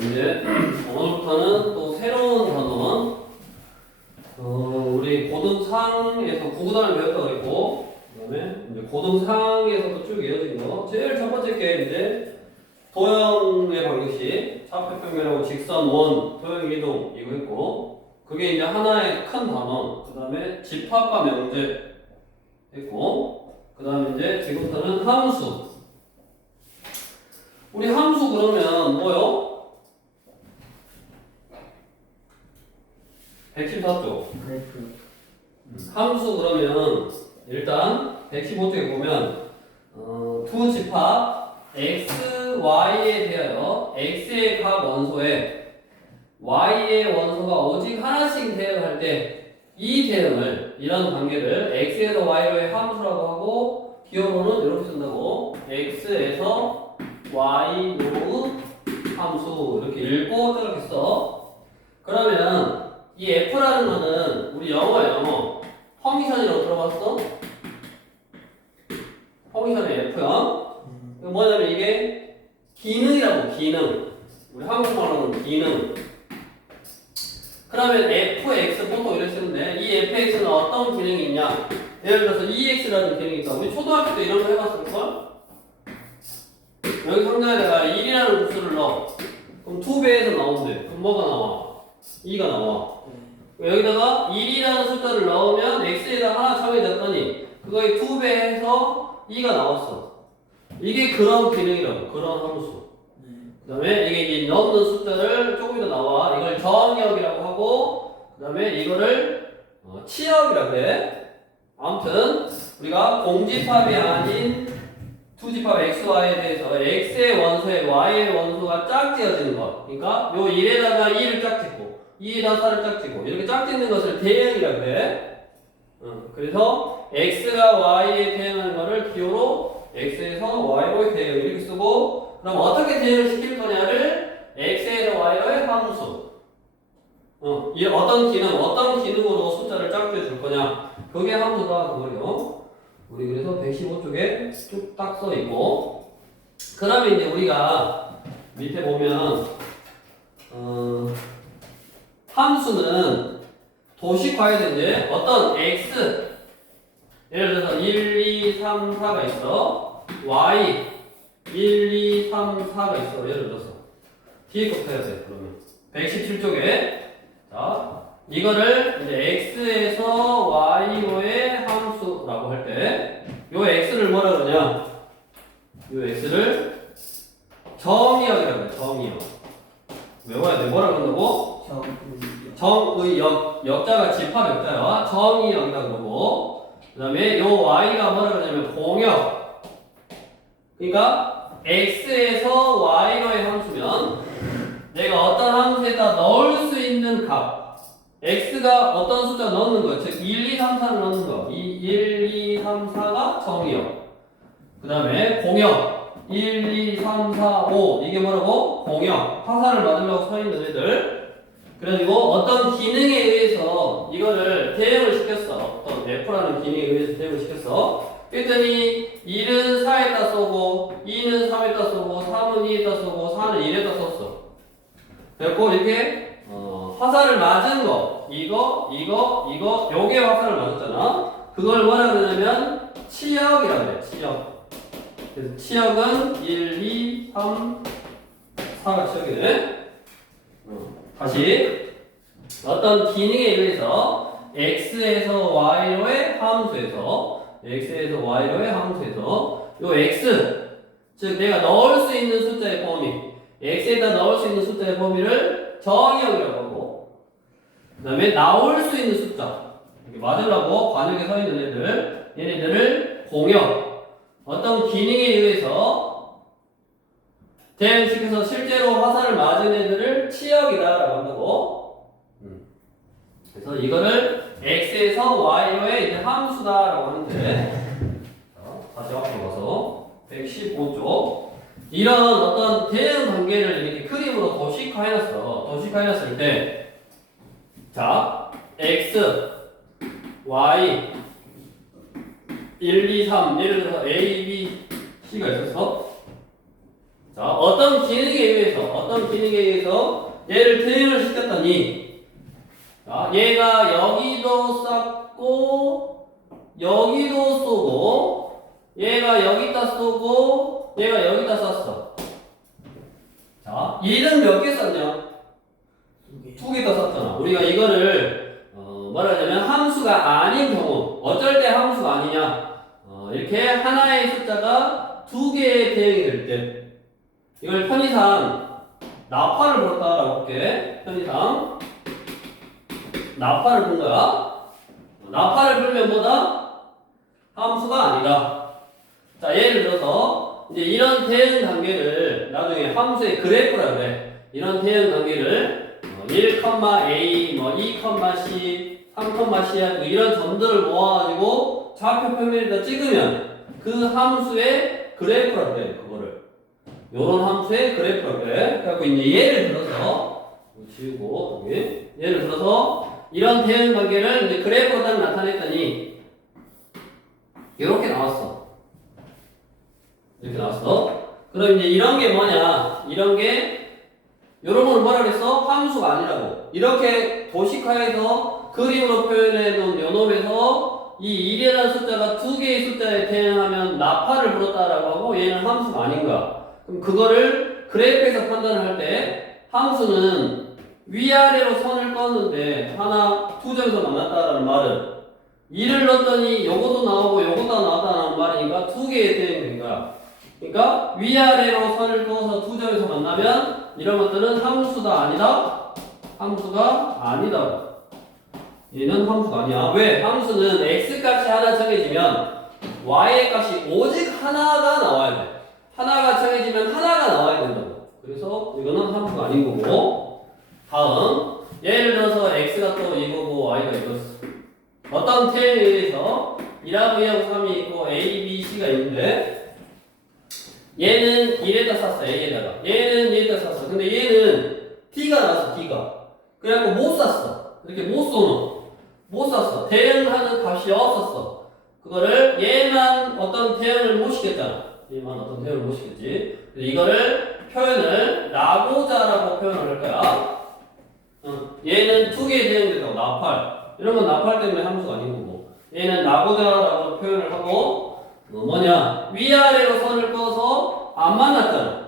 이제 오늘부터는 또 새로운 단원 우리 고등상에서 구구단을 배웠다 그랬고 그다음에 이제 고등상에서도 쭉 이어진 거 제일 첫 번째 게 이제 도형의 방정식 차폐평면하고 직선 원 도형 이동 이거 했고 그게 이제 하나의 큰 단원 그다음에 집합과 명제 했고 그다음에 이제 지금부터는 함수 우리 함수 그러면 뭐요? 114쪽. 함수 그러면 일단 115쪽에 보면 두 집합 x, y에 대하여 x의 각 원소에 y의 원소가 오직 하나씩 대응할 때 이 대응을 이런 관계를 x에서 y로의 함수라고 하고 기호로는 이렇게 쓴다고 x에서 y로의 함수 이렇게 읽고 저렇게 써. 그러면 이 f라는 거는 우리 영어 퍼미션이라고 들어봤어? 퍼미션의 f형 이거 뭐냐면 이게 기능이라고 기능 우리 한국말로는 기능 그러면 fx 보통 이렇게 쓰는데 이 fx는 어떤 기능이 있냐 예를 들어서 ex라는 기능이 있다 우리 초등학교 때 이런 거 해봤을걸? 여기 상자에다가 1이라는 구수를 넣어 그럼 2배에서 나오는데 그럼 뭐가 나와? 2가 나와 여기다가 1이라는 숫자를 넣으면 x에다 하나 정해졌더니 그거의 2배해서 2가 나왔어. 이게 그런 기능이라고 그런 함수. 그 다음에 이게 넣는 숫자를 조금 더 나와 이걸 정역이라고 하고 그 다음에 이거를 치역이라고 해. 아무튼 우리가 공집합이 아닌 투집합 xy에 대해서 x의 원소에 y의 원소가 짝지어지는 것 그러니까 요 1에다가 2를 짝짓고 2에다 4를 짝짓고 이렇게 짝짓는 것을 대응이라고 해. 그래서 x가 y에 대응하는 것을 기호로 x에서 y로의 대응 이렇게 쓰고 그럼 어떻게 대응을 시킬 거냐를 x에서 y로의 함수 이 어떤 기능으로 숫자를 짝지어 줄 거냐 그게 함수다 그거요. 우리 그래서 115쪽에 쭉 딱 써 있고 그다음에 이제 우리가 밑에 보면 함수는 도식화해야 이제 어떤 x 예를 들어서 1, 2, 3, 4가 있어 y 1, 2, 3, 4가 있어 예를 들어서 뒤에 것부터 해야 돼 그러면 117쪽에 자 이거를 이제 x에서 y로의 함수라고 할 때 요 x를 뭐라 그러냐 요 x를 정의역이라고 해 정의역 외워야 돼 뭐라 그런다고? 정의역 역자가 집합 역자야 정의역이라고 그러고 그 다음에 요 y가 뭐라 그러냐면 공역 그러니까 x에서 y로의 함수면 내가 어떤 함수에다 넣을 수 있는 값 x가 어떤 숫자 넣는 거, 즉 1, 2, 3, 4를 넣는 거. 1, 2, 3, 4가 정의역. 그 다음에 공역. 1, 2, 3, 4, 5. 이게 뭐라고? 공역. 화살을 맞으려고 서 있는 애들. 그래가지고 어떤 기능에 의해서 이거를 대응을 시켰어. 어떤 f라는 기능에 의해서 대응을 시켰어. 그랬더니 1은 4에다 쏘고 2는 3에다 쏘고 3은 2에다 쏘고 4는 1에다 썼어. 그래갖고 이렇게 화살을 맞은 거 이거 요게 화살을 맞았잖아 그걸 뭐라 그러냐면 치역이라고 그래 치역 그래서 치역은 1, 2, 3, 4가 치역이네 다시 어떤 기능에 의해서 x에서 y로의 함수에서 요 x 즉 내가 넣을 수 있는 숫자의 범위 x에다 넣을 수 있는 숫자의 범위를 정의역이라고 하고 그 다음에 나올 수 있는 숫자 이렇게 맞으려고 관역에 서 있는 얘네들을 공역 어떤 기능에 의해서 대응시켜서 실제로 화살을 맞은 애들을 치역이다라고 한다고 그래서 이거를 x에서 y로의 이제 함수다라고 하는데 다시 앞으로 가서 115쪽 이런 어떤 대응 관계를 이렇게 그림으로 도식화해놨어. 도식화해놨을 때, 자, x, y, 1, 2, 3, 예를 들어서 a, b, c가 있었어. 자, 어떤 기능에 의해서 어떤 기능에 의해서 얘를 대응을 시켰더니 자, 얘가 여기도 쐈고 여기도 쏘고 얘가 여기다 쏘고 얘가 여기다 쐈어. 자, 얘는 몇 개 쐈냐? 두 개 더 쐈잖아. 우리가 이거를 말하자면 함수가 아닌 경우 어쩔 때 함수가 아니냐? 이렇게 하나의 숫자가 두 개의 대응이 될 때 이걸 편의상 나파를 불었다라고 할게. 편의상 나파를 본 거야. 나파를 불면 뭐다? 함수가 아니다. 자, 예를 들어서 이제 이런 대응 단계를 나중에 함수의 그래프라 그래. 이런 대응 단계를 1,a, 2,c, 3,c 하고 이런 점들을 모아가지고 좌표 평면에다 찍으면 그 함수의 그래프라 그래. 그거를 요런 함수의 그래프라 그래. 그래갖고 이제 예를 들어서 지우고 여기 예를 들어서 이런 대응 관계를 이제 그래프로 딱 나타냈더니 이렇게 나왔어. 이렇게 나왔어. 그럼 이제 이런 게 뭐냐? 이런 게 요런 걸 뭐라 그랬어? 함수가 아니라고. 이렇게 도식화해서 그림으로 표현해 놓은 요놈에서 이 1이라는 숫자가 두 개의 숫자에 대응하면 나파를 불었다라고 하고 얘는 함수가 아닌가? 그럼 그거를 그래프에서 판단을 할 때 함수는 위아래로 선을 껐는데 하나, 두 점에서 만났다라는 말은 2를 넣었더니 요것도 나오고 요것도 나왔다는 말이니까 두 개의 대응이 된 거야. 그러니까 위아래로 선을 그어서 두 점에서 만나면 이런 것들은 함수다 아니다? 함수가 아니다. 얘는 함수가 아니야. 왜? 함수는 x값이 하나 정해지면 y의 값이 오직 하나가 나와야 돼. 하나가 정해지면 하나가 나와야 된다고. 그래서 이거는 함수가 아닌 거고. 다음 예를 들어서 x가 또 이거고 y가 이거였어. 어떤 태에 의해서 2하고 2하고 3이 있고 a, b, c가 있는데 얘는 1에다 쐈어. a에다가 얘는 얘에다 쐈어. 근데 얘는 t가 나왔어. t가 그래갖고 못 쐈어. 이렇게 못 쏘노. 못 쐈어. 대응하는 값이 없었어. 그거를 얘만 어떤 대응을 못 시켰잖아. 얘만 어떤 대응을 못 시켰지. 이거를 표현을 나고자라고 표현을 할 거야. 얘는 두 개의 대응된다고. 나팔. 이런 건 나팔 때문에 함수가 아닌 거고. 얘는 나고자라고 표현을 하고 뭐냐? 위아래로 선을 그어서 안 만났잖아.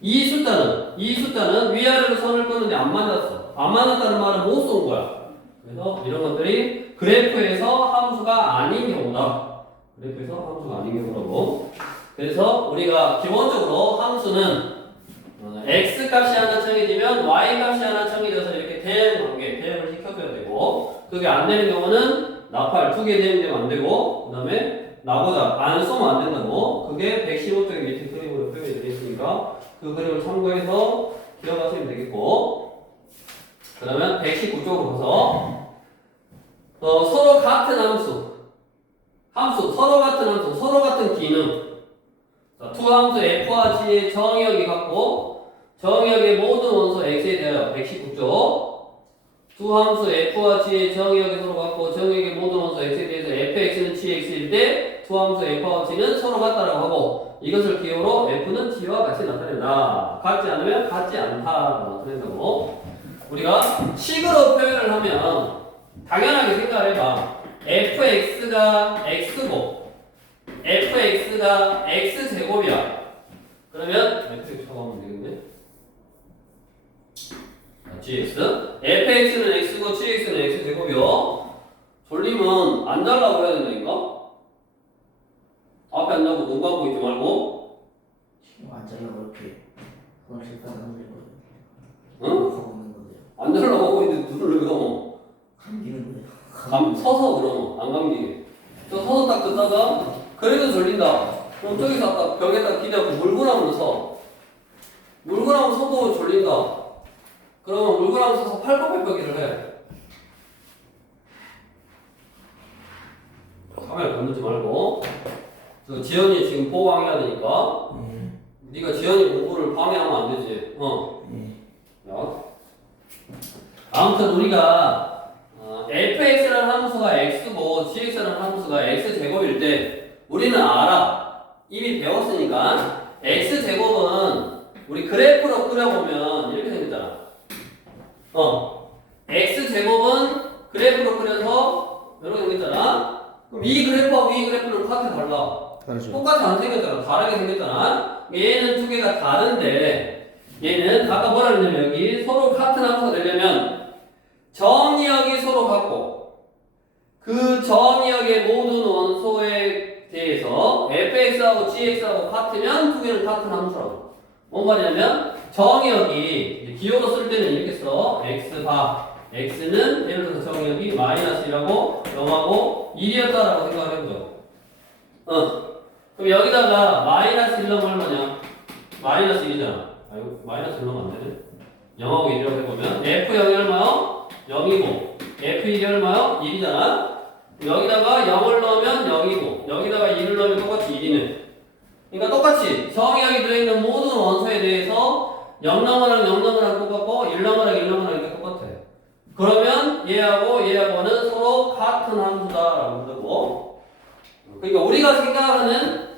이 숫자는 위아래로 선을 그었는데 안 만났어. 안 만났다는 말은 못 쏜 거야. 그래서 이런 것들이 그래프에서 함수가 아닌 경우다. 그래프에서 함수가 아닌 경우라고. 그래서 우리가 기본적으로 함수는 x 값이 하나 정해지면 y 값이 하나 정해져서 이렇게 대응 관계, 대응을 시켜줘야 되고, 그게 안 되는 경우는 나팔 두 개 대응되면 안 되고, 그 다음에 나보다 안 쏘면 안 된다고. 그게 115쪽의 밑에 그림으로 표현이 되어 있으니까 그 그림을 참고해서 기억하시면 되겠고, 그러면 119쪽으로 가서 서로 같은 함수 서로 같은 함수, 서로 같은 기능. 두 함수 f와 g의 정의역이 같고 정의역의 모든 원소 x에 대하여 119쪽. 두 함수 f와 g의 정의역이 서로 같고 정의역의 모든 원소 x에 대해서 fx는 gx일 때 두 함수 f와 g는 서로 같다라고 하고 이것을 기호로 f는 g와 같이 나타낸다. 같지 않으면 같지 않다라고 나타낸다고. 우리가 식으로 표현을 하면 당연하게 생각을 해봐. fx가 x고 fx가 x제곱이야. 그러면 fx 쳐가면 되겠네. gx fx는 x고 gx는 x제곱이요. 졸리면 안 달라고 해야 된다니까? 앞에 안 나고 눈 감고 있지 말고. 안 잘라고 이렇게 손을 실컷 안 들고 응? 하고 있는 건데요. 안 달라고 하고 있는데 눈을 왜 감어? 감기는 거예요. 서서 그러면 안 감기게. 저 서서 딱 듣다가 그래도 졸린다. 그럼 저기서 아까 벽에다 기대고 물구나무로 서. 물구나무 서도 졸린다. 그러면 물구나무 서서 팔굽혀펴기를 해. 카메라 건들지 말고. 저 지연이 지금 보강해야 되니까. 네가 지연이 공부를 방해하면 안 되지. 야. 아무튼 우리가 fx라는 함수가 x고 gx라는 함수가 x제곱일 때 우리는 알아. 이미 배웠으니까 x제곱은 우리 그래프로 그래프로 그려보면 이렇게 생겼잖아. x제곱은 그래프로 그려서 이렇게 생겼잖아. 그럼 위 그래프와 위 그래프는 같아 달라? 다르죠. 똑같이 안 생겼잖아. 다르게 생겼잖아. 얘는 두 개가 다른데 얘는 아까 뭐라 그랬냐면 여기 서로 같은 함수가 되려면 정의역이 서로 같고 그 정의역의 모든 원소에 대해서 fx하고 gx하고 같으면 두 개는 같은 함수라고. 뭔 말이냐면 정의역이 기호로 쓸 때는 이렇게 써. x바 x는 예를 들어서 정의역이 -1하고 0하고 1이었다라고 생각을 해보죠. 그럼 여기다가 -1 넣으면 얼마냐? -1이잖아. 아이고, -1 넣으면 안 되네. 0하고 1이라고 해보면 f0이 얼마요? 0이고 f1이 얼마요? 1이잖아. 여기다가 0을 넣으면 0이고 여기다가 1을 넣으면 똑같이 1이네. 그러니까 똑같이 정의역이 들어있는 모든 원소에 대해서 0넘어랑 0넘어랑 똑같고 1넘어랑 1넘어랑 이렇게 똑같아. 그러면 얘하고 얘하고는 서로 같은 함수다라고 하고. 그러니까 우리가 생각하는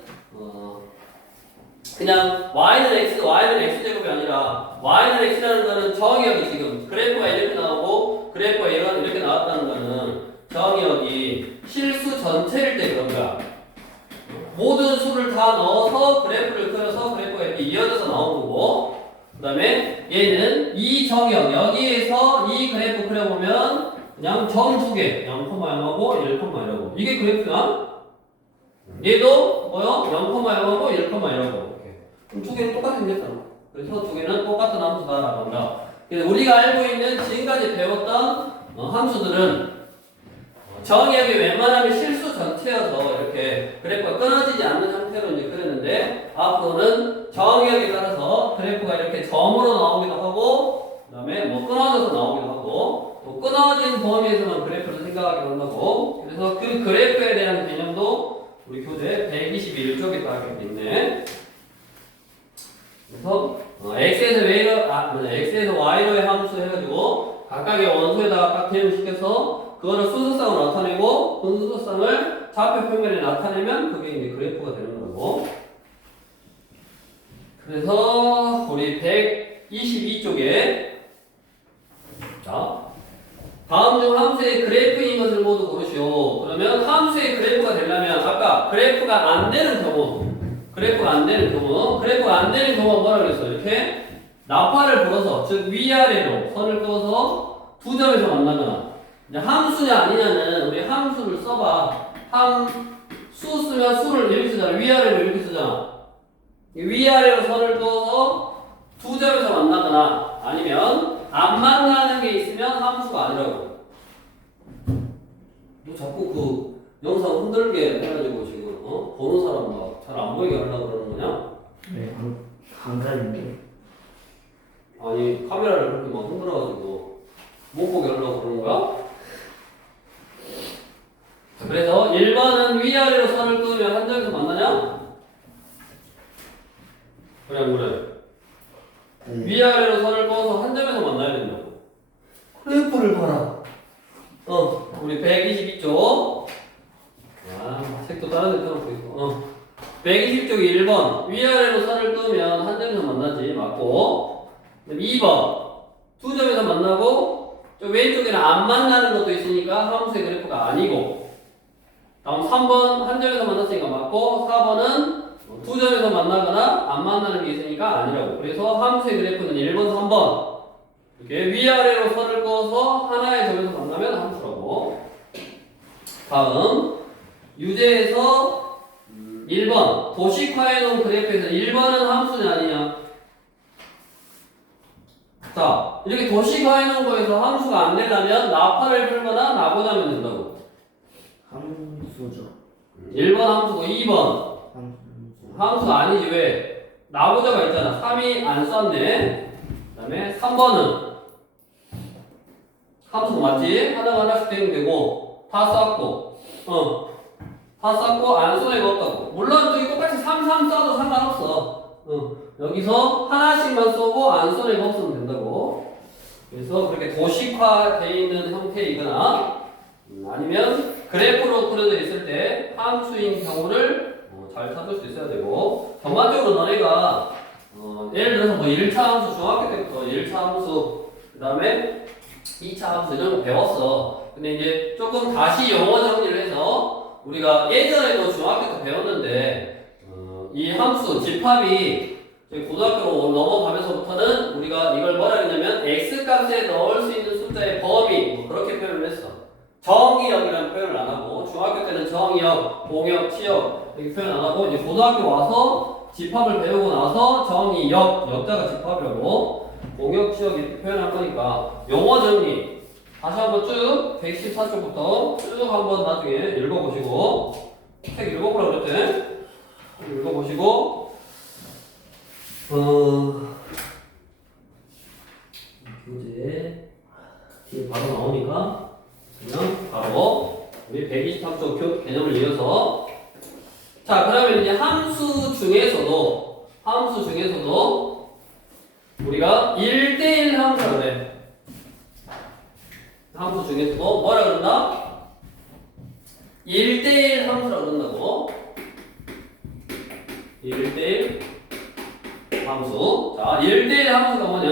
그냥 y는 x, y는 x제곱이 아니라 y는 x라는 거는 정의역이 지금 그래프가 이렇게 나오고 그래프가 이렇게 나왔다는 거는 정의역이 실수 전체일 때 그런 거야. 모든 수를 다 넣어서 그래프를 그려서 그래프가 이렇게 이어져서 나온 거고 그 다음에 얘는 이 정의역 여기에서 이 그래프 그려보면 그냥 점 두 개 0,0하고 1,0하고 이게 그래프야. 얘도 뭐요? 0,0하고 1,0하고 그럼 두 개는 똑같은 거잖아. 그래서 두 개는 똑같은 함수다라고 한다. 그래서 우리가 알고 있는 지금까지 배웠던 함수들은 정의역이 웬만하면 실수 전체여서 이렇게 그래프가 끊어지지 않는 형태로 이제 그렸는데 앞으로는 정의역에 따라서 그래프가 이렇게 점으로 나오기도 하고 그 다음에 뭐 끊어져서 나오기도 하고 또 끊어진 범위에서만 그래프를 생각하기도 한다고. 그래서 그 그래프에 대한 개념도 우리 교재 121쪽에 다 이렇게 있네. 그래서 x에서 y로의 함수 해가지고 각각의 원소에다가 딱 대응시켜서 그거를 순서상으로 나타내고 그 순서상을 좌표 평면에 나타내면 그게 이제 그래프가 되는 거고. 그래서 우리 122쪽에 자 다음 중 함수의 그래프인 것을 모두 고르시오. 그러면 함수의 그래프가 되려면 아까 그래프가 안 되는 경우가 안 되는 경우가 뭐라 그랬어? 이렇게 나파를 불어서 즉 위아래로 선을 그어서 두 점에서 만나거나 이제 함수냐 아니냐는 우리 함수를 써봐. 함수 쓰면 수를 이렇게 쓰잖아. 위아래로 이렇게 쓰잖아. 위아래로 선을 그어서 두 점에서 만나거나 아니면 안 만나는 게 있으면 함수가 아니라고. 너 자꾸 그 영상 흔들게 해가지고 지금 보는 사람 막 잘 안 보이게 하려고 그러는 거냐? 네, 안 가는데. 아니 카메라를 그렇게 막 흔들어가지고 못 보게 하려고 그러는 거야? 그래서 1번은 위아래로 선을 그으면 한 점에서 만나냐? 그래. 네. 위아래로 선을 그어서 한 점에서 만나야 된다고. 그래프를 봐라. 우리 122쪽. 책도 다른 데 펴놓고 있고. 120쪽이 1번. 위아래로 선을 그으면 한 점에서 만나지. 맞고. 2번. 두 점에서 만나고, 저 왼쪽에는 안 만나는 것도 있으니까 함수의 그래프가 아니고. 다음 3번. 한 점에서 만났으니까 맞고, 4번은 두 점에서 만나거나 안 만나는 게 있으니까 아니라고. 그래서 함수의 그래프는 1번, 3번. 이렇게 위아래로 선을 그어서 하나의 점에서 만나면 함수라고. 다음. 유제에서 1번 도식화해 놓은 그래프에서 1번은 함수냐 아니냐. 자 이렇게 도식화해 놓은 거에서 함수가 안 되려면 나파를 풀거나 나고자면 된다고. 함수죠. 1번 함수고 2번 함수가 아니지. 왜? 나고자가 있잖아. 3이 안 썼네. 그 다음에 3번은 함수가 맞지? 하나씩 대응되고 다 썼고 다 썼고 안 손에 넣었다고. 물론 저기 똑같이 3 써도 상관없어. 여기서 하나씩만 쏘고 안 손에 넣었으면 된다고. 그래서 그렇게 도식화되어 있는 형태이거나 아니면 그래프로 그려져 있을 때 함수인 경우를 잘 찾을 수 있어야 되고. 전반적으로 너네가 예를 들어서 뭐 1차 함수 중학교 때부터 1차 함수 그 다음에 2차 함수 이런 거 배웠어. 근데 이제 조금 다시 영어 정리를 해서 우리가 예전에도 중학교 때 배웠는데 이 함수 집합이 저희 고등학교로 넘어가면서부터는 우리가 이걸 뭐라 했냐면 x 값에 넣을 수 있는 숫자의 범위 뭐 그렇게 표현을 했어. 정의역이라는 표현을 안 하고 중학교 때는 정의역, 공역, 치역 이렇게 표현 안 하고 이제 고등학교 와서 집합을 배우고 나서 정의역, 역자가 집합이라고 공역, 치역 이렇게 표현할 거니까 영어 정리 다시 한번 쭉 114쪽부터 쭉 한번 나중에 읽어보시고 책 읽어보라고 그랬지? 읽어보시고 교재 뒤에 바로 나오니까 그냥 바로 우리 123쪽 개념을 이어서 자 그러면 이제 함수 중에서도 우리가 1대1 함수라 그래. 함수 중에서도 뭐라 그런다? 1대1 함수라 그런다고. 1대1 함수. 자, 1대1 함수가 뭐냐?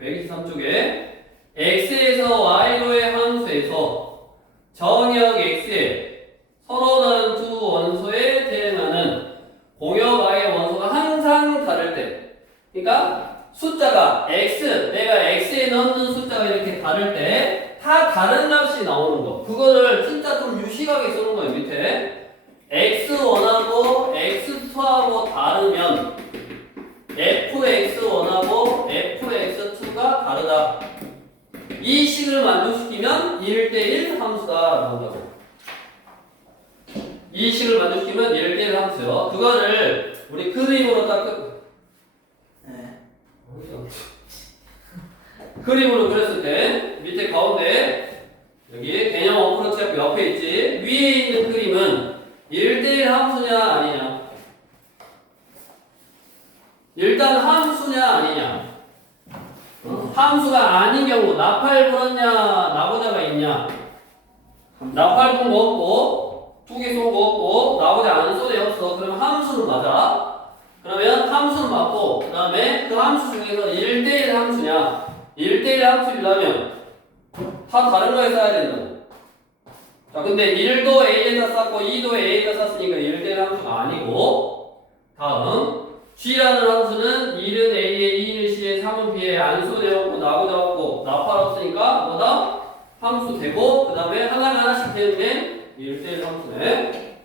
123쪽에 x에서 y로의 함수에서 정역 x에 서로 다른 두 원소에 대응하는 공역 y의 원소가 항상 다를 때, 그러니까 숫자가 x, 내가 x에 넣는 숫자가 이렇게 다를 때 다 다른 값이 나오는 거. 그거를 진짜 좀 유식하게 쓰는 거예요. 밑에 x1하고 x2하고 다르면 fx1하고 fx2가 다르다. 이 식을 만족시키면 1대1 함수다 나온다고. 이 식을 만족시키면 1대1 함수요. 그거를 우리 그림으로 딱 그림으로 그렸을 때 밑에 가운데 여기 개념 어프로치 옆에 있지. 위에 있는 그림은 1대1 함수냐 아니냐. 일단 함수냐 아니냐. 함수가 아닌 경우 나팔 불었냐 나보자가 있냐. 나팔 분 거 없고 두 개 쏜 거 없고 나보자 안 쏜 애 없어. 그러면 함수는 맞아. 그러면 함수는 맞고 그 다음에 그 함수 중에서 1대1 함수냐 1대1 함수이라면 다 다른 거에 써야 된다고. 자 근데 1도 A에다 쌌고 2도 A에다 쌌으니까 1대1 함수가 아니고 다음 G라는 함수는 1은 A에 2는 C에 3은 B에 안손에 없고 나보다 없고 나팔 없으니까 뭐다? 함수 되고 그 다음에 하나씩 되는 1대1 함수네.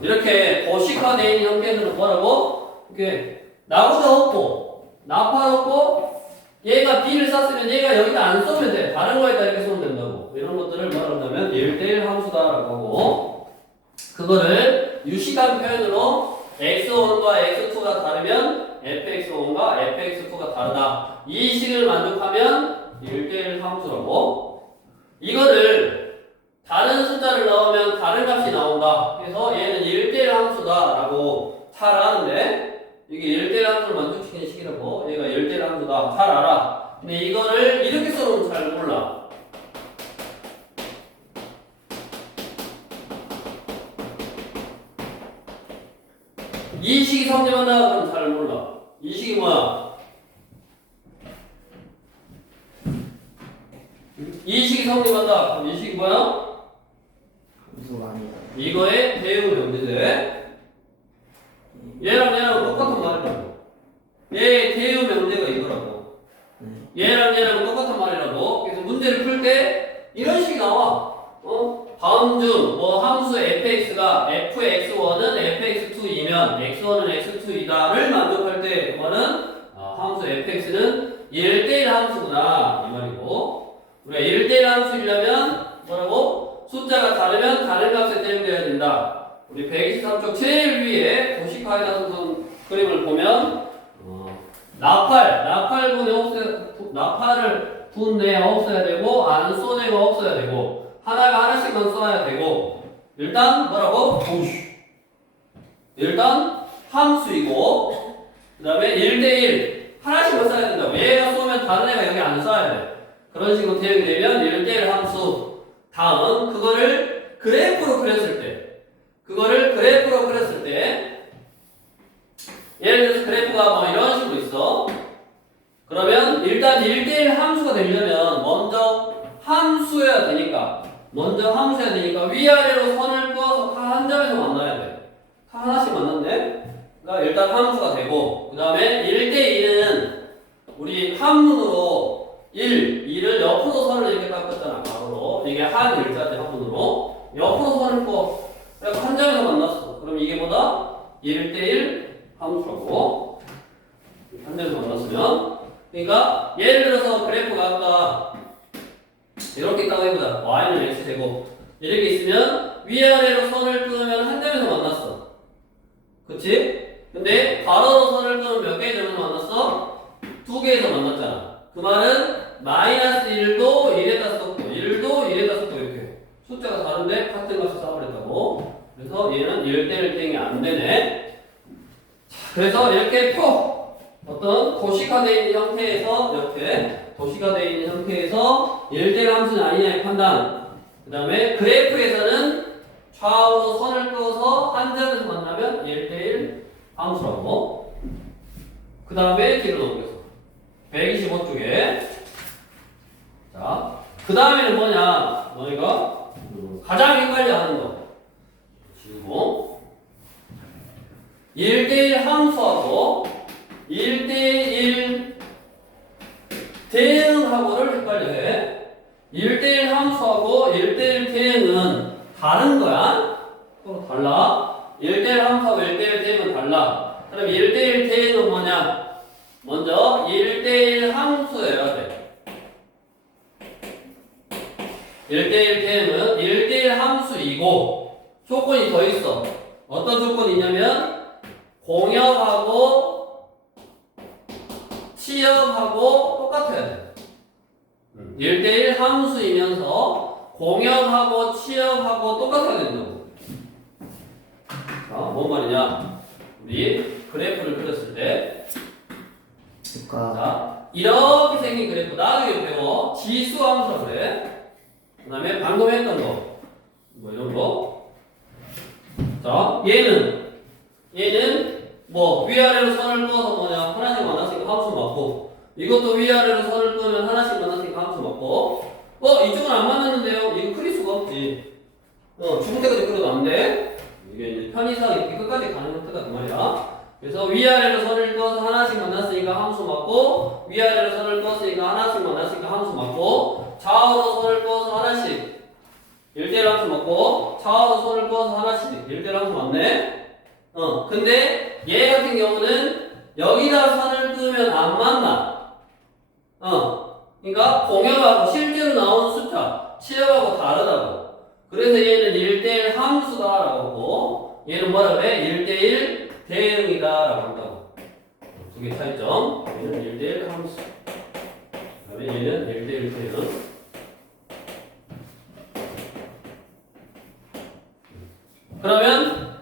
이렇게 도식화되어 있는 형태에서는 뭐라고? 이렇게 나보다 없고 나팔 없고 얘가 B를 쌌으면 얘가 여기다 안 쏘면 돼. 다른 거에다 이렇게 쏘면 된다고. 이런 것들을 뭐라 그러냐면 1대1 함수다라고 하고 그거를 유식한 표현으로 x1과 x2가 다르면 fx1과 fx2가 다르다. 이 식을 만족하면 1대1 함수라고. 이거를 다른 숫자를 넣으면 다른 값이 나온다. 그래서 얘는 1대1 함수다라고 잘 아는데 이게 1대1 함수를 만족시키는 식이라고. 얘가 1대1 함수다. 잘 알아. 근데 이거를 이렇게 써놓으면 잘 몰라. 이 식이 성립한다 그러면 잘 몰라. 이 식이 뭐야? 이 식이 성립한다. 그럼 이 식이 뭐야? 무슨 말이야? 이거의 대응 명제제. 얘랑 똑같은 말이라고. 얘의 대응 명제가 이거라고. 얘랑 똑같은 말이라고. 그래서 문제를 풀 때 이런 식이 나와. 다음 중 뭐 함수 fx가 fx1은 fx2이면 x1은 x2이다를 만족할 때 그거는 함수 fx는 1대1 함수구나 이 말이고. 우리가 1대1 함수이려면 뭐라고? 숫자가 다르면 다른 값에 대응돼야 된다. 우리 123쪽 제일 위에 도식화에 나선 그림을 보면 나팔을 분 애 없어야 되고 안 쏜 애가 없어야 되고 하나가 하나씩만 써야 되고 일단 뭐라고? 일단 함수이고 그 다음에 1대1 하나씩만 써야 된다고. 얘가 쏘면 다른 애가 여기 안 써야 돼. 그런 식으로 대응이 되면 1대1 함수. 다음 그거를 그래프로 그렸을 때 예를 들어서 그래프가 뭐 이런 있어. 그러면 일단 1대1 함수가 되려면 먼저 함수여야 되니까 위아래로 선을 그어서 다 한 점에서 만나야 돼. 다 하나씩 만났네. 그러니까 일단 함수가 되고 그 다음에 1대1은 우리 한문으로 1을 옆으로 선을 이렇게 닦았잖아. 가로로. 이게 한 일자지 한문으로. 옆으로 선을 그어. 그래서 한 점에서 만났어. 그럼 이게 뭐다? 1대1 함수라고. 한 점에서 만났으면. 그러니까 예를 들어서 그래프가 아까 이렇게 있다고 해보자. y는 x제곱. 이렇게 있으면 위아래로 선을 끄면 한 점에서 만났어. 그치? 근데 가로로 선을 끄면 몇 개의 점에서 만났어? 두 개에서 만났잖아. 그 말은 마이너스 1도 1에다 썼고 1도 1에다 썼고 이렇게 숫자가 다른데 같은 값을 써버렸다고. 그래서 얘는 1대1 대응이 안 되네. 자, 그래서 이렇게 어떤 도식화되어 있는 형태에서 이렇게 도식화되어 있는 형태에서 1대1 함수는 아니냐의 판단. 그 다음에 그래프에서는 좌우로 선을 그어서 한 점에서 만나면 1대1 함수라고. 그 다음에 뒤로 넘겨서 125쪽에 자, 그 다음에는 뭐냐? 너희가 가장 헷갈려하는 거 지우고 1대1 함수하고 1대1 대응하고를 헷갈려해. 1대1 함수하고 1대1 대응은 다른 거야. 또 달라. 1대1 함수하고 1대1 대응은 달라. 그럼 1대1 대응은 뭐냐? 먼저 1대1 함수여야 돼. 1대1 대응은 1대1 함수이고 조건이 더 있어. 어떤 조건이 있냐면 공역하고 치역하고 똑같아야 돼. 1대1 함수이면서 공역하고 치역하고 똑같아야 된다고. 자, 뭔 말이냐? 우리 그래프를 그렸을 때 자, 이렇게 생긴 그래프 나중에 배워. 지수 함수라고 그래. 그 다음에 방금 했던 거 뭐 이런 거. 자, 얘는 뭐 위아래로 선을 그어서 뭐냐 하나씩 만났으니까 함수 맞고 이것도 위아래로 선을 그으면 하나씩 만났으니까 함수 맞고 이쪽은 안 맞았는데요. 이거 크릴 수가 없지. 죽을 때까지 그려도 안 돼. 이게 이제 편의상 이렇게 끝까지 가는 형태다 그 말이야. 그래서 위아래로 선을 그어서 하나씩 만났으니까 함수 맞고 위아래로 선을 그었으니까 하나씩 만났으니까 함수 맞고 좌우로 선을 그어서 하나씩 1대1 함수 맞고 좌우로 선을 그어서 하나씩 1대1 함수 맞네. 근데 얘 같은 경우는 여기다 선을 끄면 안 만나. 그러니까 공역하고 실제로 나오는 숫자 치역하고 다르다고. 그래서 얘는 1대1 함수다라고 하고 얘는 뭐라 그래? 1대1 대응이다라고 한다고. 두 개 차이점. 얘는 1대1 함수. 그다음에 얘는 1대1 대응. 그러면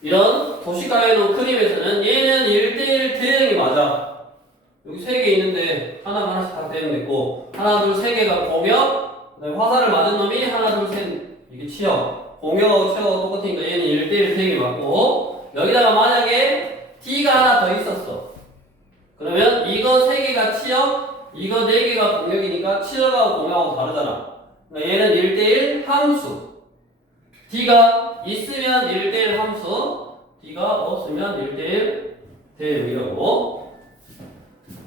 이런 도시가에 놓은 그림에서는 얘는 1대1 대응이 맞아. 여기 세 개 있는데 하나가 하나씩 다 대응됐고 하나 둘 세 개가 공역, 그다음에 화살을 맞은 놈이 하나 둘 셋 이게 치역. 공역하고 치역하고 똑같으니까 얘는 1대1 대응이 맞고 여기다가 만약에 D가 하나 더 있었어. 그러면 이거 세 개가 치역, 이거 네 개가 공역이니까 치역하고 공역하고 다르잖아. 그러니까 얘는 1대1 함수. D가 있으면 1대1 함수, D가 없으면 1대1 대응이라고.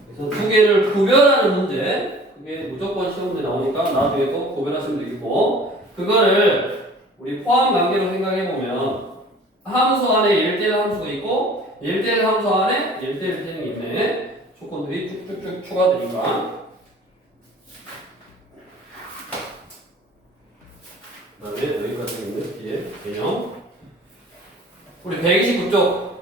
그래서 두 개를 구별하는 문제, 그게 무조건 시험 문제 나오니까 나중에 또 구별하시면 되겠고, 그거를 우리 포함 관계로 생각해보면 함수 안에 1대1 함수가 있고 1대1 함수 안에 1대1 대응이 있네. 조건들이 쭉쭉쭉 추가되니까. 그 다음에 여기까지 있는 뒤에 개념. 우리 129쪽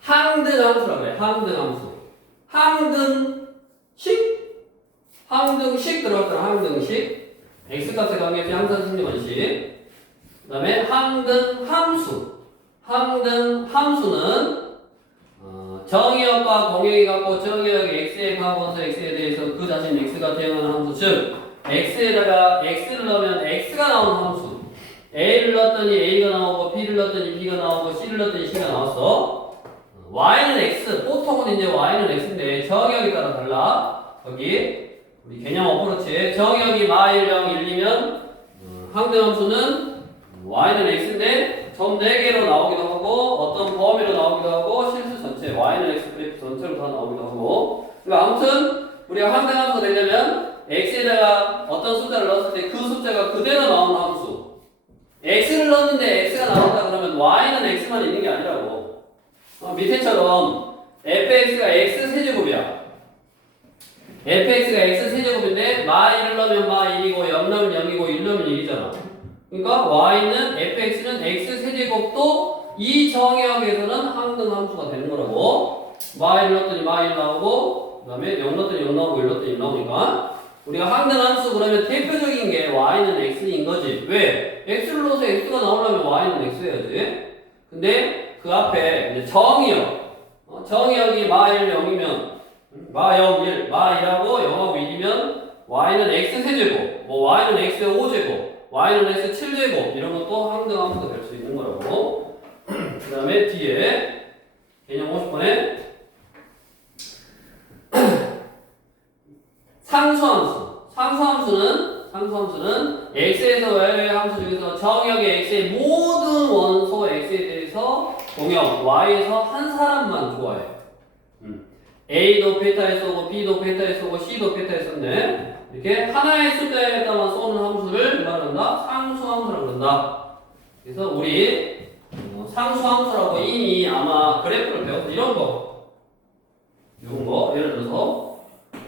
항등함수라고 그래. 항등함수. 항등식 들어갔잖아. 항등식. x값에 관계없이 항상 승리원식. 그 다음에 항등함수. 항등함수는 정의역과 공역이 같고 정의역이 x에 가고서 x에 대해서 그 자신 x가 대응하는 함수. 즉 x에다가 x를 넣으면 x가 나오는 함수. a를 넣었더니 a가 나오고 b를 넣었더니 b가 나오고 c를 넣었더니 c가 나왔어. y는 x, 보통은 이제 y는 x인데 정의역에 따라 달라. 여기 우리 개념 어프로치에 정의역이 마1, 0, 1, 2면 항등함수는 y는 x인데 점 4개로 나오기도 하고 어떤 범위로 나오기도 하고 실수 전체 y는 x 그래프 전체로 다 나오기도 하고. 그러니까 아무튼 우리가 항등함수가 되려면 x에다가 어떤 숫자를 넣었을 때 그 숫자가 그대로 나오는 함수. x를 넣었는데 x가 나온다 그러면 y는 x만 있는 게 아니라고. 밑에처럼 fx가 x 세제곱이야. fx가 x 세제곱인데 마1을 넣으면 마1이고 0 넣으면 0이고 1 넣으면 1이잖아. 그러니까 y는 fx는 x 세제곱도 이 정의역에서는 항등함수가 되는 거라고. 마1 넣었더니 마1 나오고 그 다음에 0 넣었더니 0 나오고 1 넣었더니 1 나오니까 우리가 항등함수 그러면 대표적인 게 y는 x인 거지. 왜? x를 넣어서 x가 나오려면 y는 x 해야지. 근데 그 앞에 이제 정의역, 정의역이 마1 0이면 마 0, 1, 마 1하고 0하고 1이면 y는 x 세제곱, 뭐 y는 x 5제곱, y는 x 7제곱 이런 것도 항등함수가 될 수 있는 거라고. 그 다음에 뒤에 개념 50번에 상수함수는 x에서 y의 함수 중에서 정의역의 x의 모든 원소 x에 대해서 공역 y에서 한 사람만 좋아해. A도 베타에 쏘고 B도 베타에 쏘고 C도 베타에 쏘네. 이렇게 하나의 숫자에다만 쏘는 함수를 말한다. 상수함수라고 그런다. 그래서 우리 상수함수라고 이미 아마 그래프를 배웠어. 이런 거. 예를 들어서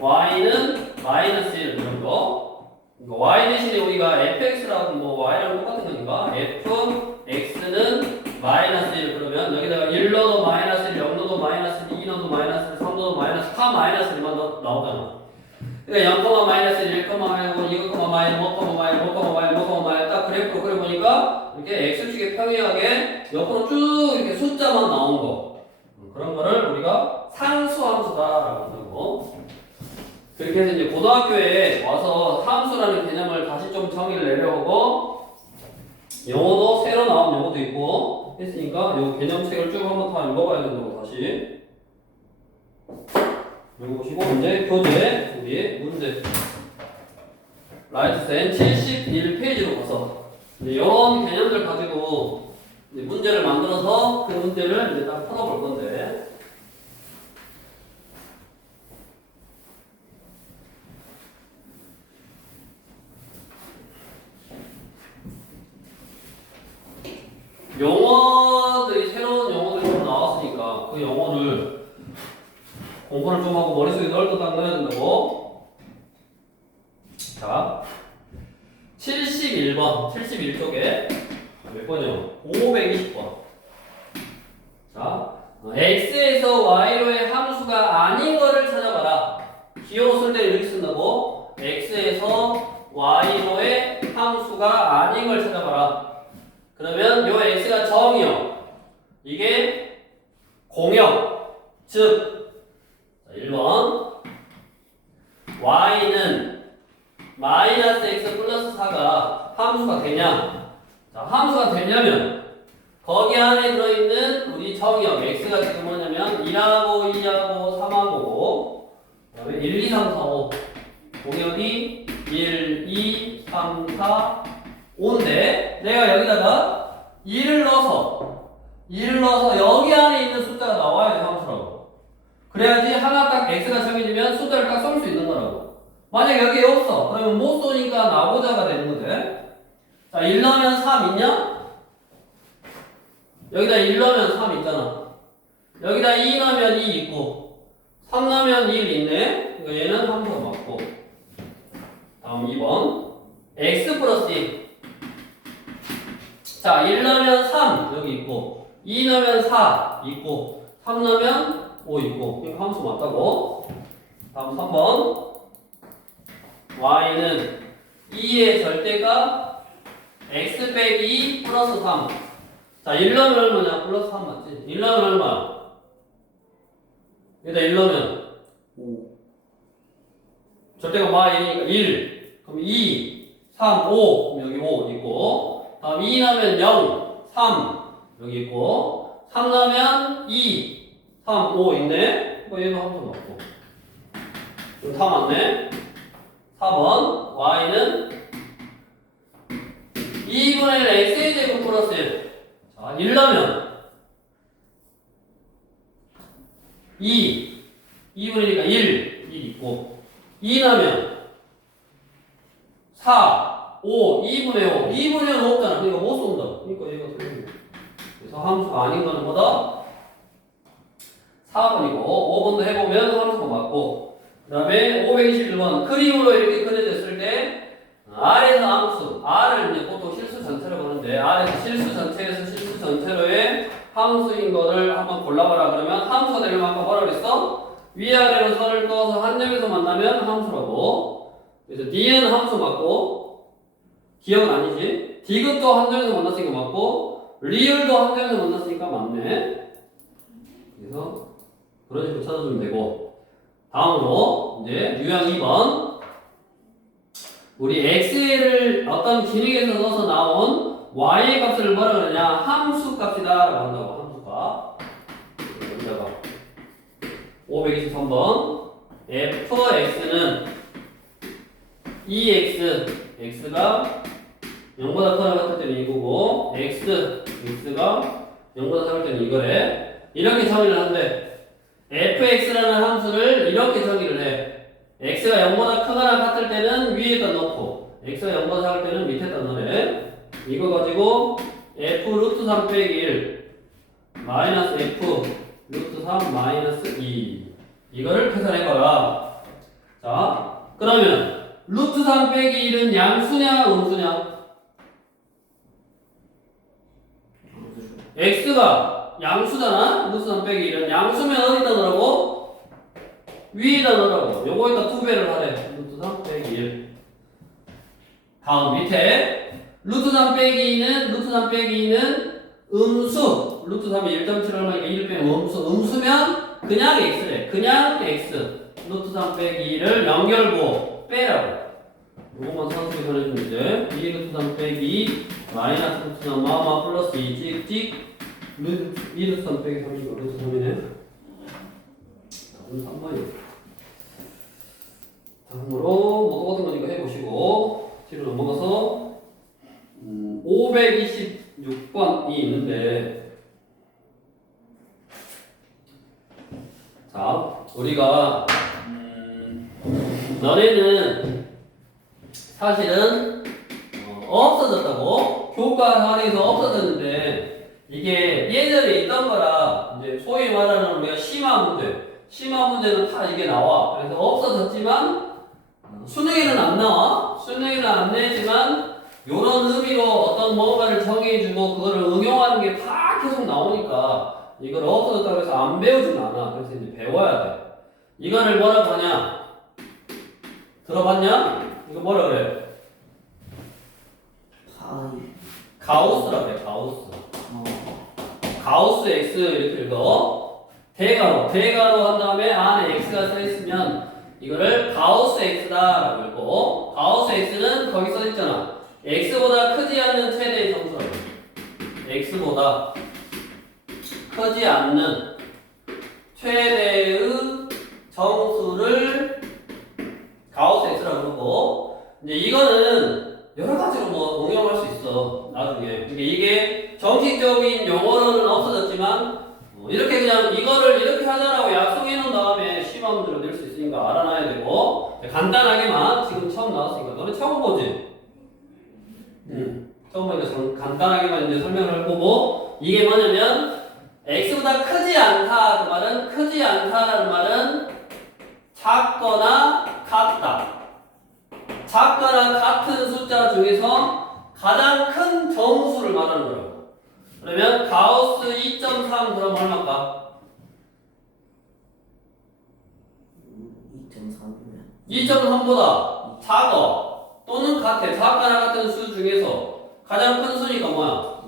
y는 마이너스 1 이런 거. y 대신에 우리가 fx라고 뭐 y랑 똑같은 거니까 fx는 마이너스 1 그러면 여기다가 1 넣어도 마이너스 1, 0 넣어도 마이너스 2 넣어도 마이너스 1, 3 넣어도 마이너스 4 마이너스 1만 나오잖아. 그러니까 0, 마이너스 1, 1, 마이너스 2, 마이너스 5, 마이너스 5, 마이너스 5, 마이너스 딱 그래프로 그려보니까 이렇게 x축에 평이하게 옆으로 쭉 이렇게 숫자만 나온 거. 그런 거를 우리가 상수함수다라고 하고. 그렇게 해서 이제 고등학교에 와서 함수라는 개념을 다시 좀 정의를 내려오고 영어도 새로 나온 영어도 있고 했으니까 요 개념책을 쭉 한번 다 읽어봐야 된다고 다시 읽어보시고 이제 교재 우리 문제 라이트센 71페이지로 가서 이런 개념들 가지고 이제 문제를 만들어서 그 문제를 이제 딱 풀어볼 건데 영어들이 새로운 영어들이 좀 나왔으니까 그 영어를 공부를 좀 하고 머릿속에 널떠딱 넣어야 된다고. 자 71번 71쪽에 몇 번이요? 520번. 자 x에서 y로의 함수가 아닌 거를 찾아봐라. 기호 쓸 때 이렇게 쓴다고. x에서 y로의 함수가 아닌 걸 찾아봐라. 그러면 요 x가 정이요. 이게 공역. 즉 1번 y는 마이너스 x 플러스 4가 함수가 되냐? 자, 함수가 되려면 거기 안에 들어있는 우리 정의역 x가 지금 뭐냐면 1하고 2하고 3하고 그 다음에 1, 2, 3, 4, 5 공역이 1, 2, 3, 4, 5인데 내가 여기다가 2를 넣어서 여기 안에 있는 숫자가 나와야 돼 함수라고. 그래야지 하나 딱 x가 정해지면 숫자를 딱 쏠 수 있는 거라고. 만약 여기에 없어 그러면 못 쏘니까 나고자가 되는 거지. 자 1 넣으면 3 있냐? 여기다 1 넣으면 3 있잖아. 여기다 2 넣으면 2 있고 3 넣으면 1 있네. 그러니까 얘는 함수가 맞고. 다음 2번 x 플러스 2. 자 1 넣으면 3 여기 있고 2 넣으면 4 있고 3 넣으면 5 있고. 그러니까 함수 맞다고. 다음 3번 y는 2의 절대가 x 빼기 2 플러스 3. 자 1 넣으면 얼마냐? 플러스 3 맞지? 1 넣으면 얼마야? 여기다 1 넣으면 5. 절대가 y1이니까 1. 그럼 2, 3, 5. 그럼 여기 5 있고. 다음 2 넣으면 0, 3 여기 있고. 3 넣으면 2, 3, 5 있네? 뭐 얘도 함수 맞고. 그럼 다 맞네? 4번 y는 2분의 1 x의 제곱 플러스 1. 자, 1라면 2분의니까 1 있고 2라면 4, 5, 2분의 5. 2분의 5는 없잖아. 그러니까 못 쏜다. 그러니까 얘가 틀린 거야. 그래서 함수가 아닌 거는 뭐다? 4번이고 5번도 해보면 함수가 맞고 그 다음에 521번 그림으로 이렇게 그려졌을 때 R에서 함수 R을 이제 보통 실수 전체로 보는데 R에서 실수 전체에서 실수 전체로의 함수인 거를 한번 골라봐라. 그러면 함수가 되려면 아까 뭐라 그랬어? 위아래로 선을 그어서 한 점에서 만나면 함수라고. 그래서 D는 함수 맞고 기억은 아니지. 디귿도 한 점에서 만났으니까 맞고 리을도 한 점에서 만났으니까 맞네. 그래서 그런 식으로 찾아주면 되고 다음으로 이제 유형 2번 우리 x를 어떤 기능에서 넣어서 나온 y의 값을 뭐라 그러냐 함수 값이다 라고 한다고. 함수값 여기다가 523번 fx는 2x x가 0보다 커나 같을 때는 이거고 x가 0보다 작을 때는 이거래. 이렇게 정의를 한대. fx라는 함수를 이렇게 정의를 해. x가 0보다 크거나 같을 때는 위에다 넣고 x가 0보다 작을 때는 밑에다 넣으래. 이거 가지고 f 루트 3 빼기 1 마이너스 f 루트 3 마이너스 2 이거를 계산해봐라. 자 그러면 루트 3 빼기 1은 양수냐 음수냐? x가 양수잖아. 루트 3 빼기 1은 양수면 어디다 넣으라고? 위에다 넣으라고. 요거에다 2배를 하래. 루트 3 빼기 1. 다음 밑에 루트 3 빼기 2는 음수. 루트 3이 1.7 얼마니까 1 빼면 음수면 그냥 x래. 그냥 x. 루트 3 빼기 2를 연결고 빼라고. 요것만 상수에 전해주면 돼. 2 루트 3 빼기 마이너스 루트 3 마마 플러스 2 찍찍 2 루트 3 빼기 3이고 루트 3이네. 오늘 3번이요. 다음으로 뭐 똑같은 거니까 해보시고 뒤로 넘어가서 526번이 있는데 자 우리가 너네는 사실은 없어졌다고 교과 안에서 없어졌는데 이게 예전에 있던 거라 이제 소위 말하는 우리가 심화 문제는 다 이게 나와. 그래서 없어졌지만 수능에는 안 나와. 수능에는 안 내지만 이런 의미로 어떤 뭔가를 정해주고 그거를 응용하는 게 다 계속 나오니까 이걸 없어졌다고 해서 안 배우진 않아. 그래서 이제 배워야 돼. 이거를 뭐라고 하냐? 들어봤냐? 이거 뭐라 그래? 가우스라고 해. 가우스 x 이렇게 읽어. 대가로 한 다음에 안에 x가 써있으면 이거를 가우스 x다라고 읽고 가우스 x는 거기 써있잖아. x보다 크지 않는 최대의 정수라고 해. x보다 크지 않는 최대의 정수를 가우스 x라고 그러고 이제 이거는 여러 가지로 뭐 응용할 수 있어 나중에. 이게 정식적인 용어로는 없어졌지만 이렇게 그냥 이거를 이렇게 하자라고 약속해 놓은 다음에 시험 문제로 낼 수 있으니까 알아놔야 되고 간단하게만 지금 처음 나왔으니까 너는 처음 보지? 처음 보니까 간단하게만 이제 설명을 해보고 이게 뭐냐면 x보다 크지 않다 그 말은 크지 않다라는 말은 작거나 같다. 작거나 같은 숫자 중에서 가장 큰 정수를 말하는 거라고. 그러면 가우스 2.3 그럼 얼마일까? 2.3보다 작어 또는 같아. 작거나 같은 수 중에서 가장 큰 수니까 뭐야?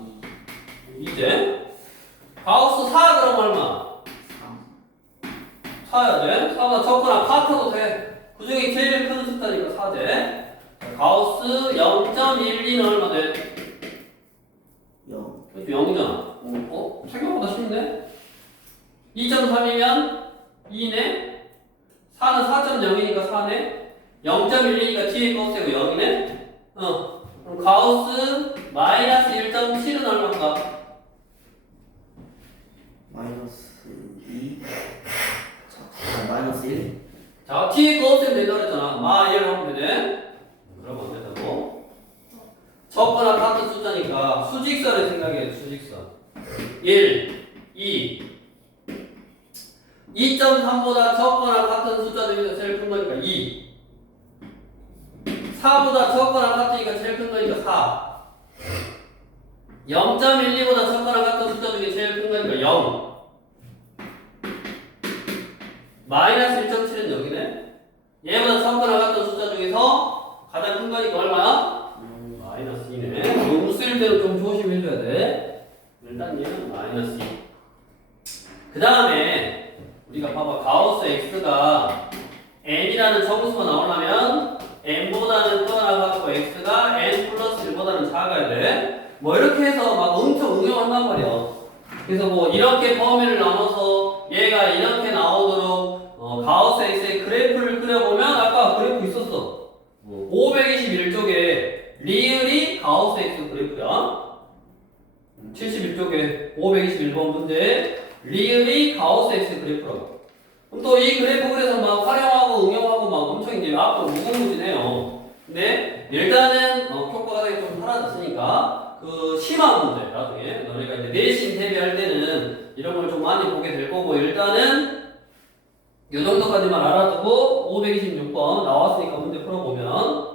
2제. 가우스 4 그럼 얼마? 4야 돼. 4보다 적거나 같아도 돼. 그 중에 제일 큰 숫자니까 4제. 가우스 0.12는 얼마 돼? 0. 그렇지 0이잖아. 생각보다 쉽네? 2.3이면 2네. 4는 4.0이니까 4네. 0.1이니까 뒤에 거 없애고 0이네. 그럼 가우스 마이너스 1.7은 얼마인가? 마이너스 2. 자, 마이너스 1. 자, 뒤에 거 없애면 된다고 그랬잖아. 마1 하면 되네. 그러면 안 된다고. 적거나 같은 숫자니까 수직선을 생각해. 수직선. 1, 2. 2.3보다 적거나 같은 숫자 중에서 제일 큰 거니까 2. 4보다 적거나 같으니까 제일 큰 거니까 4. 0.12보다 적거나 같은 숫자 중에 제일 큰 거니까 0. 마이너스 1.7은 여기네. 얘보다 적거나 같은 숫자 중에서 가장 큰 거니까 얼마야? 마이너스 2네. 요거 쓸 때는 좀 조심해줘야 돼. 일단 얘는 마이너스 2. 그 다음에 우리가 봐봐. 가우스 x가 n이라는 정수가 나오려면 n보다는 크거나 같고 x가 n 플러스 1보다는 작아야 돼. 뭐 이렇게 해서 막 엄청 응용한단 말이야. 그래서 뭐 이렇게 범위를 나눠서 얘가 이렇게 나오도록 가우스 x의 그래프를 그려보면 아까 그래프 있었어. 521쪽에 리을이 가우스 x 그래프야. 71쪽에 521번 문제 리을이 가우스 x 그래프라고. 그럼 또 이 그래프 그래서 막 활용하고 응용하고 막 엄청 이제 앞으로 무궁무진해요. 근데 일단은 효과가 되게 좀 사라졌으니까 그 심한 문제 나중에 너희가 이제 내신 대비할 때는 이런 걸 좀 많이 보게 될 거고 일단은 이 정도까지만 알아두고 526번 나왔으니까 문제 풀어보면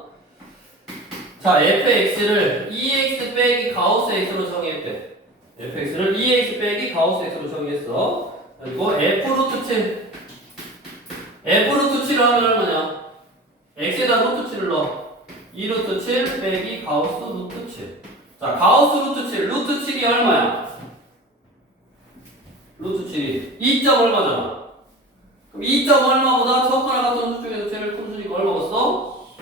자 fx를 2x 빼기 가우스 x로 정의했대. fx를 2x 빼기 가우스 x로 정의했어. 그리고 f 루트 7 f 루트 7을 하면 얼마냐? x에다 루트 7을 넣어. 2 루트 7 빼기 가우스 루트 7. 자, 가우스 루트 7. 루트 7이 얼마야? 루트 7이 2점 얼마잖아? 그럼 2점 얼마보다 적거나 같은 수 중에서 제일 큰 수니까 얼마겠어?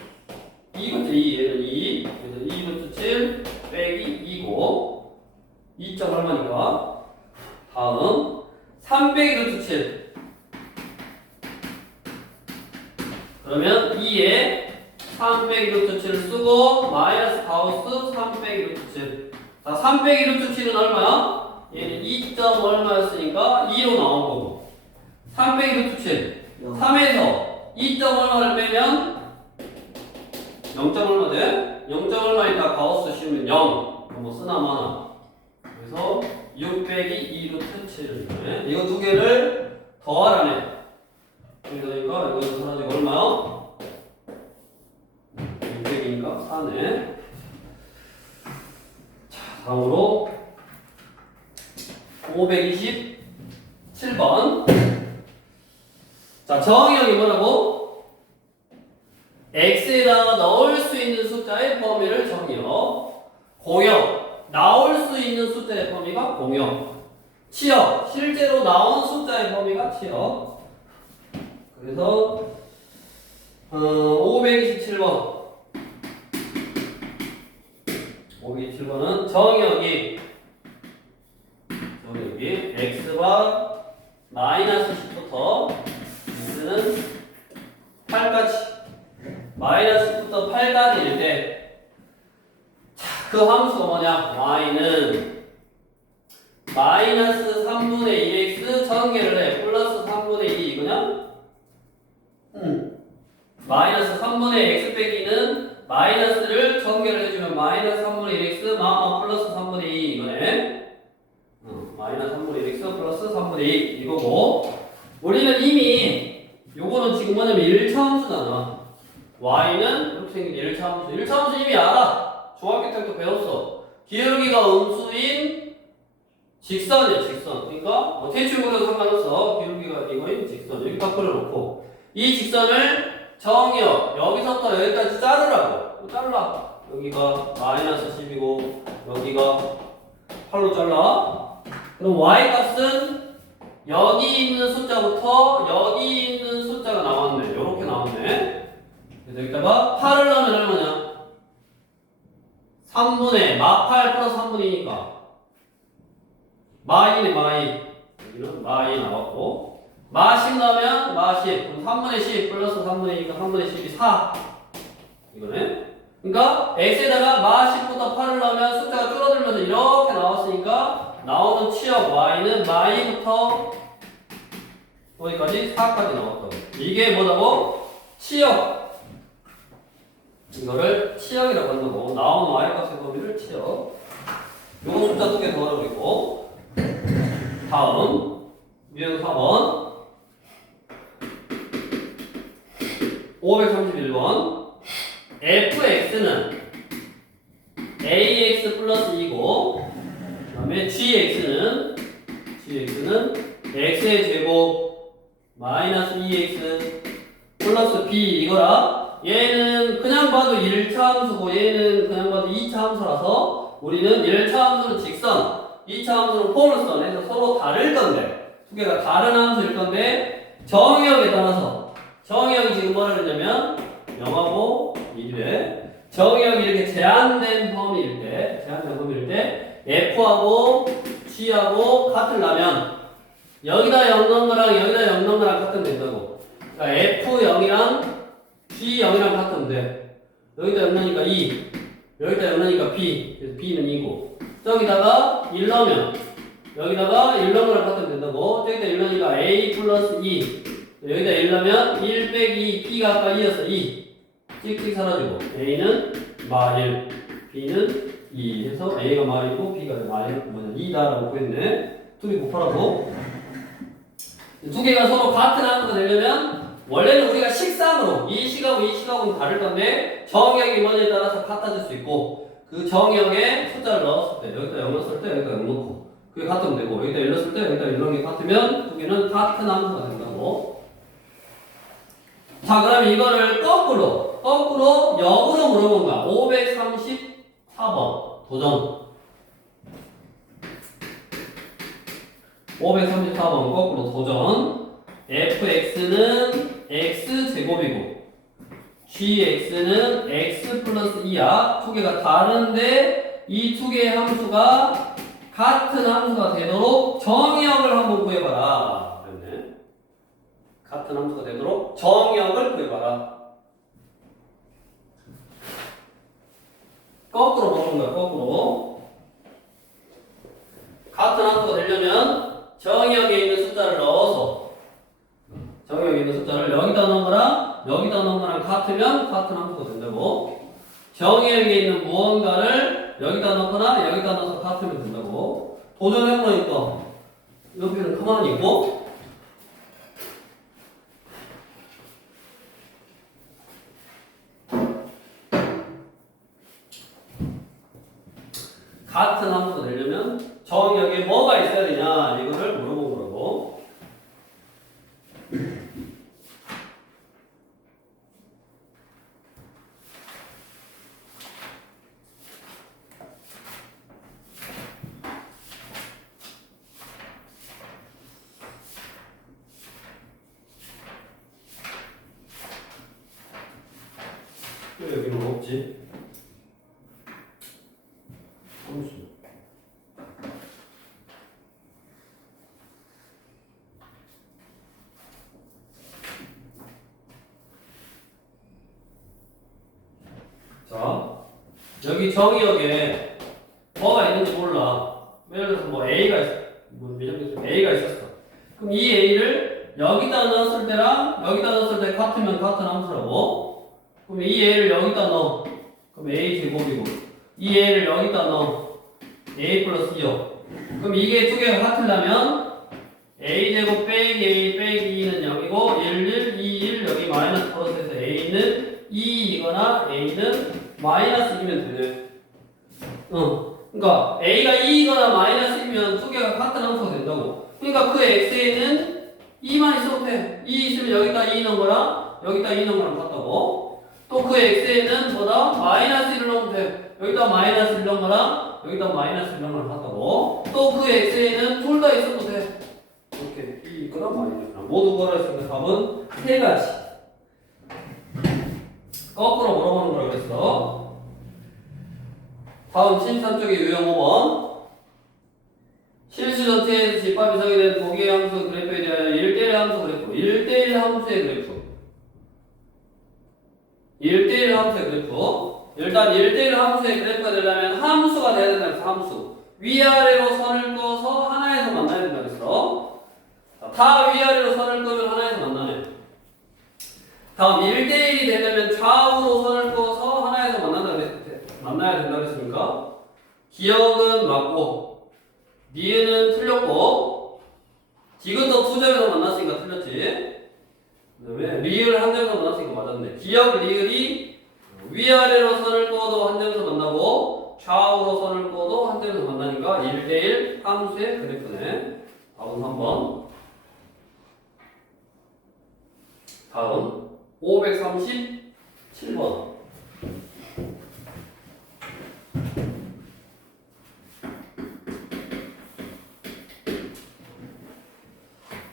2겠지. 2. 얘는 2. 그래서 2 루트 7 빼기 2고 2점 얼마니까? 다음 3 빼기 루트 7. 그러면 2에 3 빼기 루트 7을 쓰고 마이너스 가우스 3 빼기 루트 7. 자, 3 빼기 루트 7은 얼마야? 얘는 2점 얼마였으니까 2로 나온 거고 3 빼기 루트 7 3에서 2점 얼마를 빼면 0점 얼마 돼? 0점 얼마니까 가우스 씌우면 0. 뭐 쓰나 마나. 그래서 6 빼기 2 루트 7을 해. 이거 두 개를 더하라네. 그러니까 이거 사라지고 얼마요? 600이니까 4네. 자, 다음으로 527번. 자, 정의형이 뭐라고? x에다가 넣을 수 있는 숫자의 범위를 정의요. 공역. 나올 수 있는 숫자의 범위가 공역. 치역. 실제로 나온 숫자의 범위가 치역. 그래서 527번 527번은 정의역이 x와 마이너스 10부터 x는 8까지 마이너스 10부터 8까지일 때 그 함수가 뭐냐? y는 마이너스 3분의 2x 전개를 해 플러스 3분의 2 이거냐? 마이너스 3분의 x 빼기는 마이너스를 전개를 해주면 마이너스 3분의 1x 플러스 3분의 2 이거네. 마이너스 3분의 1x 플러스 3분의 2 이거고 우리는 이미 요거는 지금 뭐냐면 1차 함수잖아. y는 이렇게 생긴 1차 함수. 1차 함수 이미 알아. 중학교 때부터 배웠어. 기울기가 음수인 직선이야 직선. 그러니까 대충 그려도 상관없어. 기울기가 이거인 직선. 여기 딱 그려놓고 이 직선을 정의역 여기서부터 여기까지 자르라고. 잘라. 여기가 마이너스 10이고 여기가 8로 잘라. 그럼 y 값은 여기 있는 숫자부터 여기 있는 숫자가 나왔네. 요렇게 나왔네. 그래서 여기다가 8을 넣으면 얼마냐? 3분의 마8 플러스 3분의 2니까 마이네 마이. 여기는 마이 나왔고 마 10 넣으면 마 10. 그럼 3분의 10 플러스 3분의 2니까 3분의 10이 4. 이거네. 그러니까 x에다가 마 10부터 8을 넣으면 숫자가 줄어들면서 이렇게 나왔으니까 나오는 치역 y는 마이부터 어디까지? 4까지 나왔거든. 이게 뭐라고? 치역. 이거를 치역이라고 한다고. 나오는 y값의 범위를 치역. 요거 숫자 2개 더 하라고 있고. 다음 유형 4번 531번 fx는 ax 플러스 2고 그 다음에 gx는 x의 제곱 마이너스 2x 플러스 b 이거라. 얘는 그냥 봐도 1차 함수고 얘는 그냥 봐도 2차 함수라서 우리는 1차 함수는 직선 2차 함수는 포물선 해서 서로 다를 건데 두 개가 다른 함수일 건데 정의역에 따라서 정의역이 지금 뭐라 그러냐면 0하고 1에 정의역이 이렇게 제한된 범위일 때 F하고 G하고 같으려면 여기다 0 넣은 거랑 여기다 0 넣은 거랑 같으면 된다고. 그러니까 F0이랑 G0이랑 같으면 돼. 여기다 0 넣으니까 2 여기다 0 넣으니까 B 그래서 B는 2고 저기다가 1 넣으면 여기다가 1 넣은 거랑 같으면 된다고. 저기다 1 넣으니까 A 플러스 2 여기다 1 넣으면 1 빼기 B가 아까 2였어 2 찍찍 사라지고 A는 마1 B는 2 해서 A가 마1이고 B가 마1 2다라고 구했네. 둘이 곱하라고. 두 개가 서로 같은 함수가 되려면 원래는 우리가 식상으로 이 식하고 이 식하고는 다를 건데 정의역이 뭐냐에 따라서 같아질 수 있고 그 정의역에 숫자를 넣었을 때 여기다 0 넣었을 때 여기다 0 넣고 그게 같으면 되고 여기다 1 넣었을 때 여기다 1 넣은 게 같으면 두 개는 같은 함수가 된다고. 자 그럼 이거를 거꾸로 역으로 물어본 거야. 534번 도전. 534번 거꾸로 도전. fx는 x제곱이고 gx는 x 플러스 2야. 두 개가 다른데 이 두 개의 함수가 같은 함수가 되도록 정의역을 한번 구해봐라. 그랬네. 같은 함수가 되도록 정의역을 구해봐라. 거꾸로 보는 거야. 거꾸로. 같은 함수가 되려면 정의역에 있는 숫자를 넣어서 정의역에 있는 숫자를 여기다 넣은 거랑 여기다 넣은 거랑 같으면 같은 함수가 된다고. 정의역에 있는 무언가를 여기다 넣거나 여기다 넣어서 같으면 된다고. 도전해보니까 여기는 가만히 있고 같은 함수가 되려면 정의역에 뭐가 있어야 되냐 이거를 물어본 거라고. 왜 여기는 없지? 함수. 자, 여기 정의역에 뭐가 있는지 몰라. 예를 들어서 뭐 A가 있어. A가 있었어. 그럼 이 A를 여기다 넣었을 때랑 여기다 넣었을 때 같으면 같은 함수라고. 그럼 이 A를 여기다 넣어. 그럼 A 제곱이고. 이 A를 여기다 넣어. A 플러스 2요. 그럼 이게 두 개가 같으려면 A 제곱 빼기 A 빼기 2는 0이고 1, 1, 2, 1 여기 마이너스 플러스해서 A는 2이거나 A는 마이너스 2면 되네. 그러니까 A가 2이거나 마이너스 2면 두 개가 같은 함수가 된다고. 그러니까 그 X에는 2만 있어도 돼. 2 있으면 여기다 2 넣은 거랑 여기다 2 넣은 거랑 같다고. 또 그 X에는 뭐다? 마이너스 1을 넣으면 돼. 여기다 마이너스 1 넣은 거랑 여기다 마이너스 1 넣은 거랑 같다고. 또 그 X에는 둘 다 있어도 돼. 이렇게 2 있거나 마이너스 1 모두 걸어 있으면 답은 세 가지. 거꾸로 물어보는 거라 그랬어. 다음 13쪽의 유형 5번 실수 전체에서 집합 이상이 된 두 개의 함수 그래프에 대하여 1대1 함수 그래프, 1대1 함수의 그래프, 1대1 함수의 그래프. 일단 1대1 함수의 그래프가 되려면 함수가 돼야 된다 그랬어. 함수. 위아래로 선을 꺼서 하나에서 만나야 된다 그랬어. 다 위아래로 선을 끄면 하나에서 만나네. 다음 1대1이 되려면 좌우로 선을 꺼서 하나에서 만나야 된다 그랬으니까 기억은 맞고 니은은 틀렸고 디귿도 두 점에서 만났으니까 틀렸지. 그 다음에 리을 한 점에서 만났으니까 맞았네. 기억 리을이 위아래로 선을 꺼도 한 점에서 만나고 좌우로 선을 꺼도 한 점에서 만나니까 1대1 함수의 그래프네. 답은 3번. 다음 537번.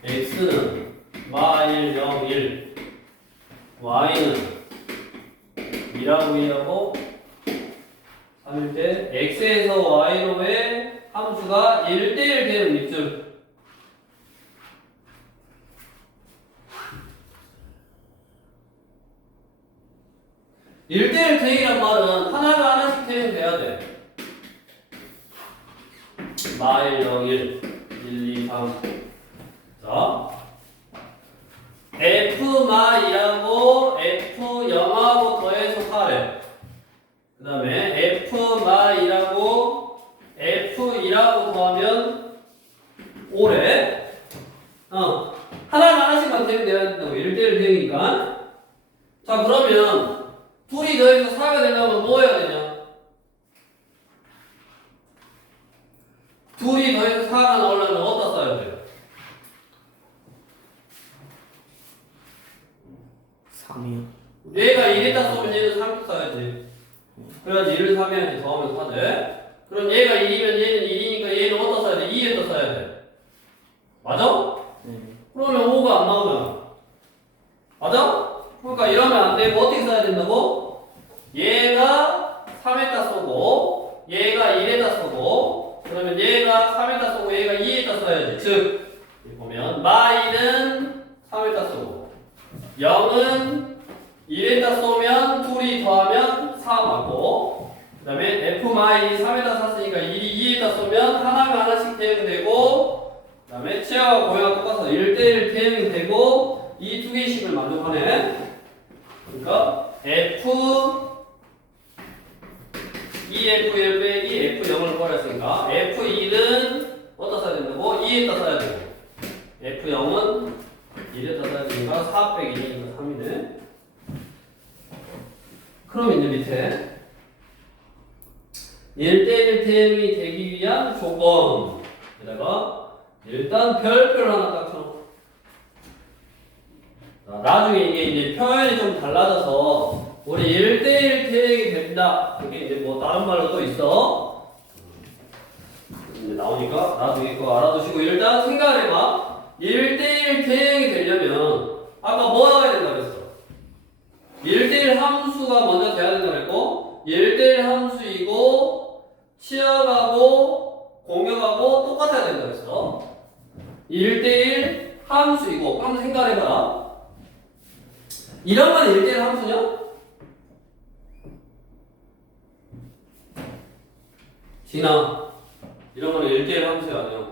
x는 마1 0 1 y는 2라고 이해하고 3일 때 x에서 y로의 함수가 1대1 되는 입증. 일대일 대이란 말은 하나가 하나씩 대면 돼야 돼. 마1 0 1 1 2 3. 자, F마이라고 F0하고 더해서 4래. 그 다음에 F마이라고 F2라고 더하면 5래. 하나가 하나씩만 되면 돼야 된다고. 1대1 대이니까. 자, 그러면 둘이 더해서 4가 되려면 뭐 해야 되냐? 둘이 더해서 4가 나오려면 어디다 써야 돼요? 3이요. 얘가 1에다 쏘면 얘는 3도 써야지. 그래야지 1을 3해야지. 더하면 4돼. 그럼 얘가 1이면 얘는 1이니까 얘는 어디다 써야 돼? 2에다 써야 돼. 맞아? 네. 그러면 5가 안 나오잖아. 맞아? 그러니까 이러면 안 되고 어떻게 써야 된다고? 얘가 3에다 쏘고 얘가 1에다 쏘고 그러면 얘가 3에다 쏘고 얘가 2에다 써야지. 즉 보면 마이는 3에다 쏘고 0은 1에다 쏘면 둘이 더하면 4 맞고 그 다음에 F마이 3에다 쐈으니까 1이 2에다 쏘면 하나가 하나씩 대응이 되고 그 다음에 치아와 고양이가 똑같아서 1대1 대응이 되고 이 두 개씩을 만족하네. 그러니까 F 2F1 빼기 F0을 버렸으니까 F1은 어디다 써야 된다고? 2에다 써야 되고 F0은 1에다 써야 되니까 4 빼기 2니까 3이네. 그럼 이제 밑에 1대1 대응이 되기 위한 조건에다가 일단 별표를 하나 딱 쳐놓고 나중에 이게 이제 표현이 좀 달라져서 우리 1대1 대응이 된다. 이게 이제 뭐 다른 말로 또 있어. 이제 나오니까 나중에 그거 알아두시고 일단 생각을 해봐. 1대1 대응이 되려면 아까 뭐 나와야 된다 그랬어? 1대1 함수가 먼저 돼야 된다 그랬고 1대1 함수이고 치역하고 공역하고 똑같아야 된다 그랬어. 1대1 함수이고 한번 생각을 해봐라. 이런 건 1대1 함수냐? 진아, 이런 거는 1대1 함수야 아니야?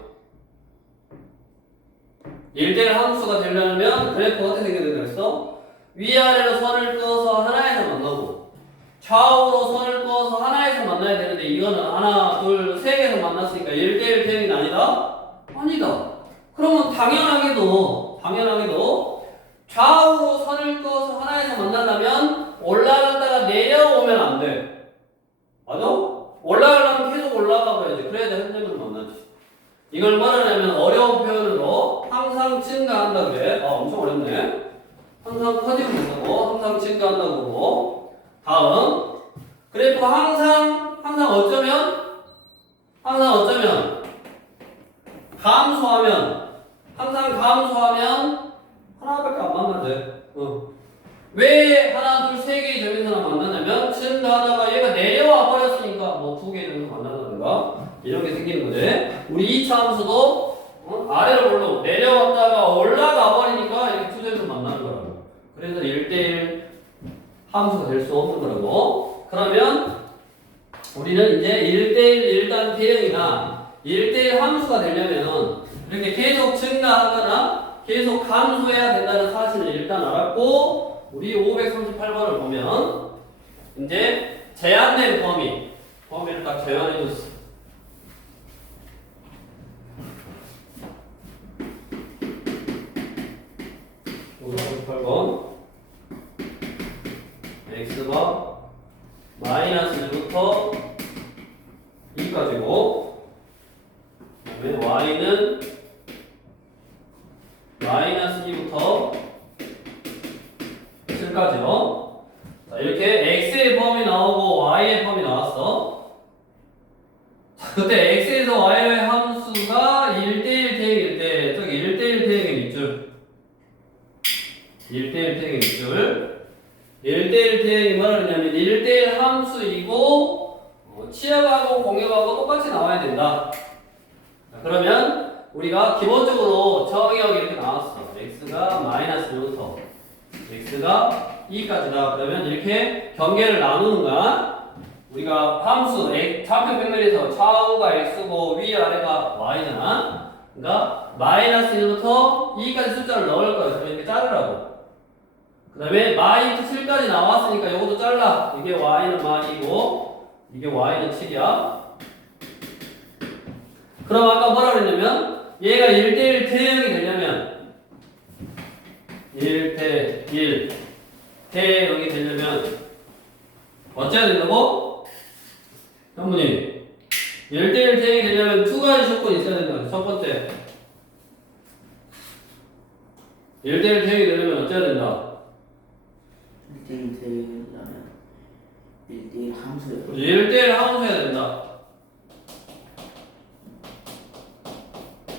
1대1 함수가 되려면 그래프가 어떻게 생겨야 된다 그랬어? 위아래로 선을 꺼서 하나에서 만나고 좌우로 선을 꺼서 하나에서 만나야 되는데 이거는 하나, 둘, 세 개에서 만났으니까 1대1 대응이 아니다? 아니다. 그러면 당연하게도 좌우로 선을 꺼서 하나에서 만나려면 올라갔다가 내려오면 안 돼. 맞아? 올라가려면 계속 올라가 봐야지. 그래야 한 점에서 만나지. 이걸 말하려면 어려운 표현으로 항상 증가한다 그래. 엄청 어렵네. 항상 커지면 된다고. 항상 증가한다고 그러고. 다음 그래프가 항상 어쩌면 감소하면 하나밖에 안 만나대. 왜 하나, 둘, 세 개의 점에서나 만나냐면 증가하다가 얘가 내려와 버렸으니까 뭐 두 개 정도 만난다든가 이런 게 생기는 거지. 우리 2차 함수도 아래로 올라 내려왔다가 올라가 버리니까 이렇게 투점에서 만나는 거라고. 그래서 1대1 함수가 될 수 없는 거라고. 그러면 우리는 이제 1대1 1단 대응이나 1대1 함수가 되려면 이렇게 계속 증가하거나 계속 감소해야 된다는 사실을 일단 알았고, 우리 538번을 보면 이제 제한된 범위를 딱 제한해줬어. 538번 x가 마이너스 1부터 2까지고, 그다음에 y는 마이너스 2부터 7까지요. 자, 이렇게 x의 범위 나오고 y의 범위 나왔어. 자, 그때 x에서 y의 함수가 1대1 대응일 때 저기 1대1 대응의 밑줄 1대1 대응의 밑줄 1대1 대응이 뭐라 그러냐면 1대1 함수이고 치역하고 공역하고 똑같이 나와야 된다. 자, 그러면 우리가 기본적으로 정의역이 이렇게 나왔어. x가 마이너스 1부터 x가 2까지다. 그러면 이렇게 경계를 나누는 거야. 우리가 함수 좌표 평면에서 좌우가 x고 위아래가 y잖아. 그러니까 마이너스 1부터 2까지 숫자를 넣을 거야. 그럼 이렇게 자르라고. 그 다음에 마이부터 7까지 나왔으니까 이것도 잘라. 이게 y는 마이고 이게 y는 7이야. 그럼 아까 뭐라 그랬냐면 얘가 1대1 대응이 되려면 1대1 대응이 되려면 어째야 된다고? 현무님 1대1 대응이 되려면 두 가지 조건이 있어야 된다. 첫 번째 1대1 대응이 되려면 어째야 된다? 1대1 대응이라면 1대1 함수요. 1대1 함수해야 된다.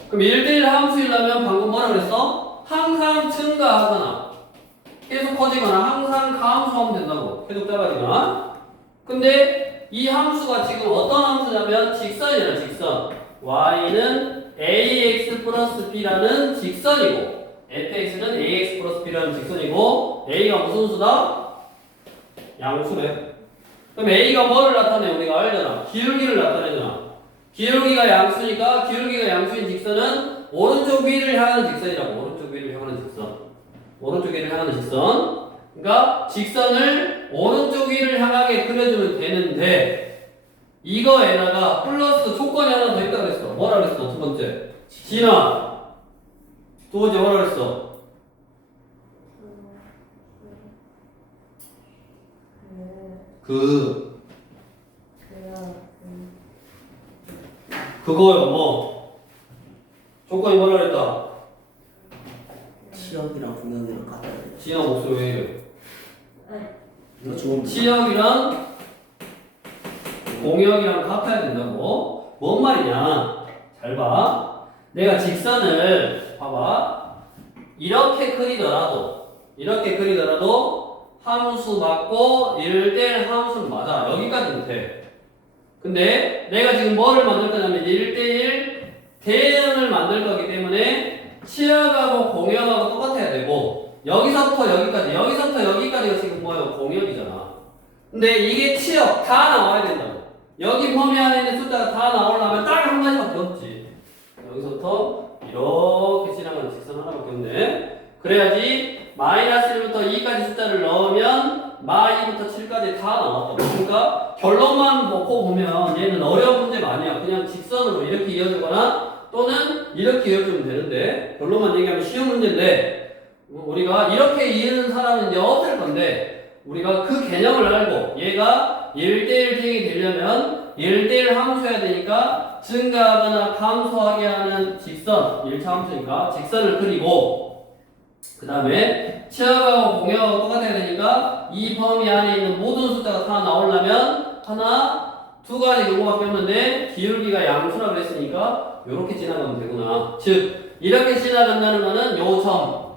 그럼 1대1 함수이려면 방금 뭐라 그랬어? 항상 증가하거나 계속 커지거나 항상 감소하면 된다고. 계속 작아지거나. 근데 이 함수가 지금 어떤 함수냐면 직선이잖아. 직선. y는 ax 플러스 b라는 직선이고 fx는 ax 플러스 b라는 직선이고 a가 무슨 수다? 양수래. 그럼 a가 뭐를 나타내? 우리가 알잖아. 기울기를 나타내잖아. 기울기가 양수니까 기울기가 양수인 직선은 오른쪽 위를 향하는 직선이라고. 오른쪽 위를 향하는 직선. 오른쪽 위를 향하는 직선. 그러니까 직선을 오른쪽 위를 향하게 그려주면 되는데 이거에다가 플러스 조건이 하나 더 있다고 그랬어. 뭐라 그랬어? 두 번째. 진아. 두 번째 뭐라 그랬어? 그거요. 뭐 조건이 뭐라 그랬다? 치역이랑 공역이랑 같아야 돼. 진아 목소리 왜 이래? 이거 좋은 치역이랑 공역이랑 같아야 된다고? 뭔 말이냐? 잘 봐. 내가 직선을 봐봐. 이렇게 그리더라도 함수 맞고 1대1 함수는 맞아. 여기까지는 돼. 근데 내가 지금 뭐를 만들 거냐면 1대1 대응을 만들 거기 때문에 치역하고 공역하고 똑같아야 되고 여기서부터 여기까지가 지금 뭐예요? 공역이잖아. 근데 이게 치역 다 나와야 된다고. 여기 범위 안에 있는 숫자가 다 나오려면 딱 한 가지밖에 없지. 여기서부터 이렇게 지나가는 직선 하나밖에 없네. 그래야지 마이너스 1부터 2까지 숫자를 넣으면 마2부터 7까지 다 나왔다고. 그러니까 결론만 놓고 보면 얘는 어려운 문제가 아니야. 그냥 직선으로 이렇게 이어주거나 또는 이렇게 이어주면 되는데 결론만 얘기하면 쉬운 문제인데 우리가 이렇게 이해하는 사람은 이제 없을 건데 우리가 그 개념을 알고 얘가 1대1 대응이 되려면 1대1 함수해야 되니까 증가하거나 감소하게 하는 직선 1차 함수니까 직선을 그리고 그 다음에 치역하고 공역하고 똑같아야 되니까 이 범위 안에 있는 모든 숫자가 다 나오려면 하나, 두 가지 경우밖에 없는데 기울기가 양수라고 했으니까 이렇게 지나가면 되구나. 즉 이렇게 지나간다는 거는 요 점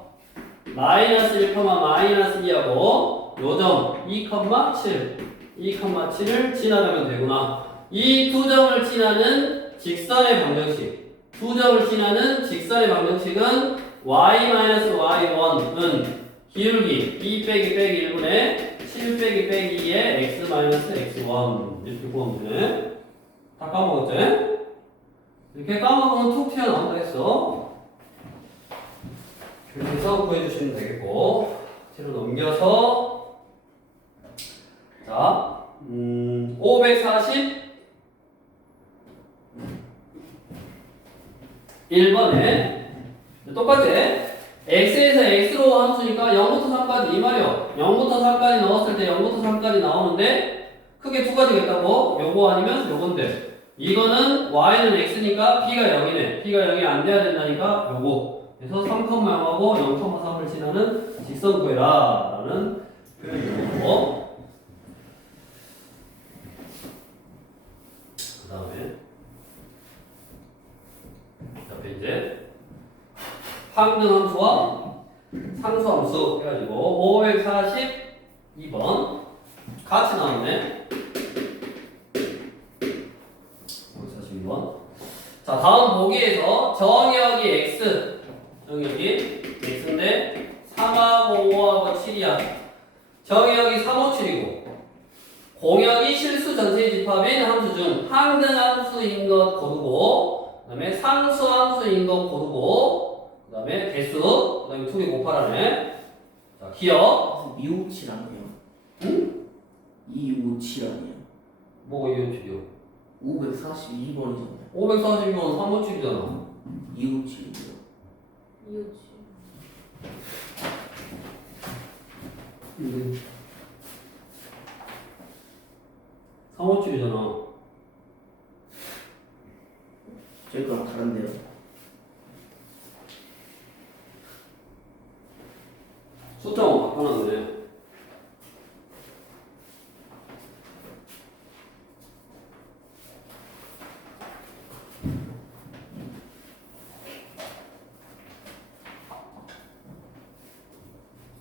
마이너스 1, 마이너스 2하고 요 점 2,7을 지나가면 되구나. 이 두 점을 지나는 직선의 방정식. 두 점을 지나는 직선의 방정식은 y-y1은 기울기 2 빼기 빼기 1분의 7 빼기 빼기 2의 x-x1 이렇게 구하면 되네. 다 까먹었지? 이렇게 까먹으면 툭 튀어나온다 했어. 이렇게 해서 구해주시면 되겠고, 뒤로 넘겨서 자 540 1번에 똑같이 x에서 x로 함수니까 0부터 3까지 이 말이요. 0부터 3까지 넣었을 때 0부터 3까지 나오는데 크게 두 가지가 있다고. 요거 아니면 요건데, 이거는 y는 x니까 b가 0이네. b가 0이 안 돼야 된다니까 요거. 그래서 3,0하고 0,3을 지나는 직선 구해라 라는 표현이고, 그 다음에 이제 항등함수와 상수함수 해가지고 542번 같이 나왔네. 542번. 자, 다음 보기에서 정역이 x, 정역이 x인데 3하고 5하고 7이야. 정역이 3, 5, 7이고 공역이 실수 전체의 집합인 함수 중 항등함수인 것 고르고, 그 다음에 상수함수인 거 고르고, 그 다음에 개수, 그 다음에 2개 곱하라네. 자, 기억. 257 아니에요? 응? 257 아니에요? 뭐가 이거 비교? 542번이잖아요. 542번 357이잖아. 257이요. 이웃이. 357이잖아. 저희 거랑 다른데요. 숫자만 바꿔놨네.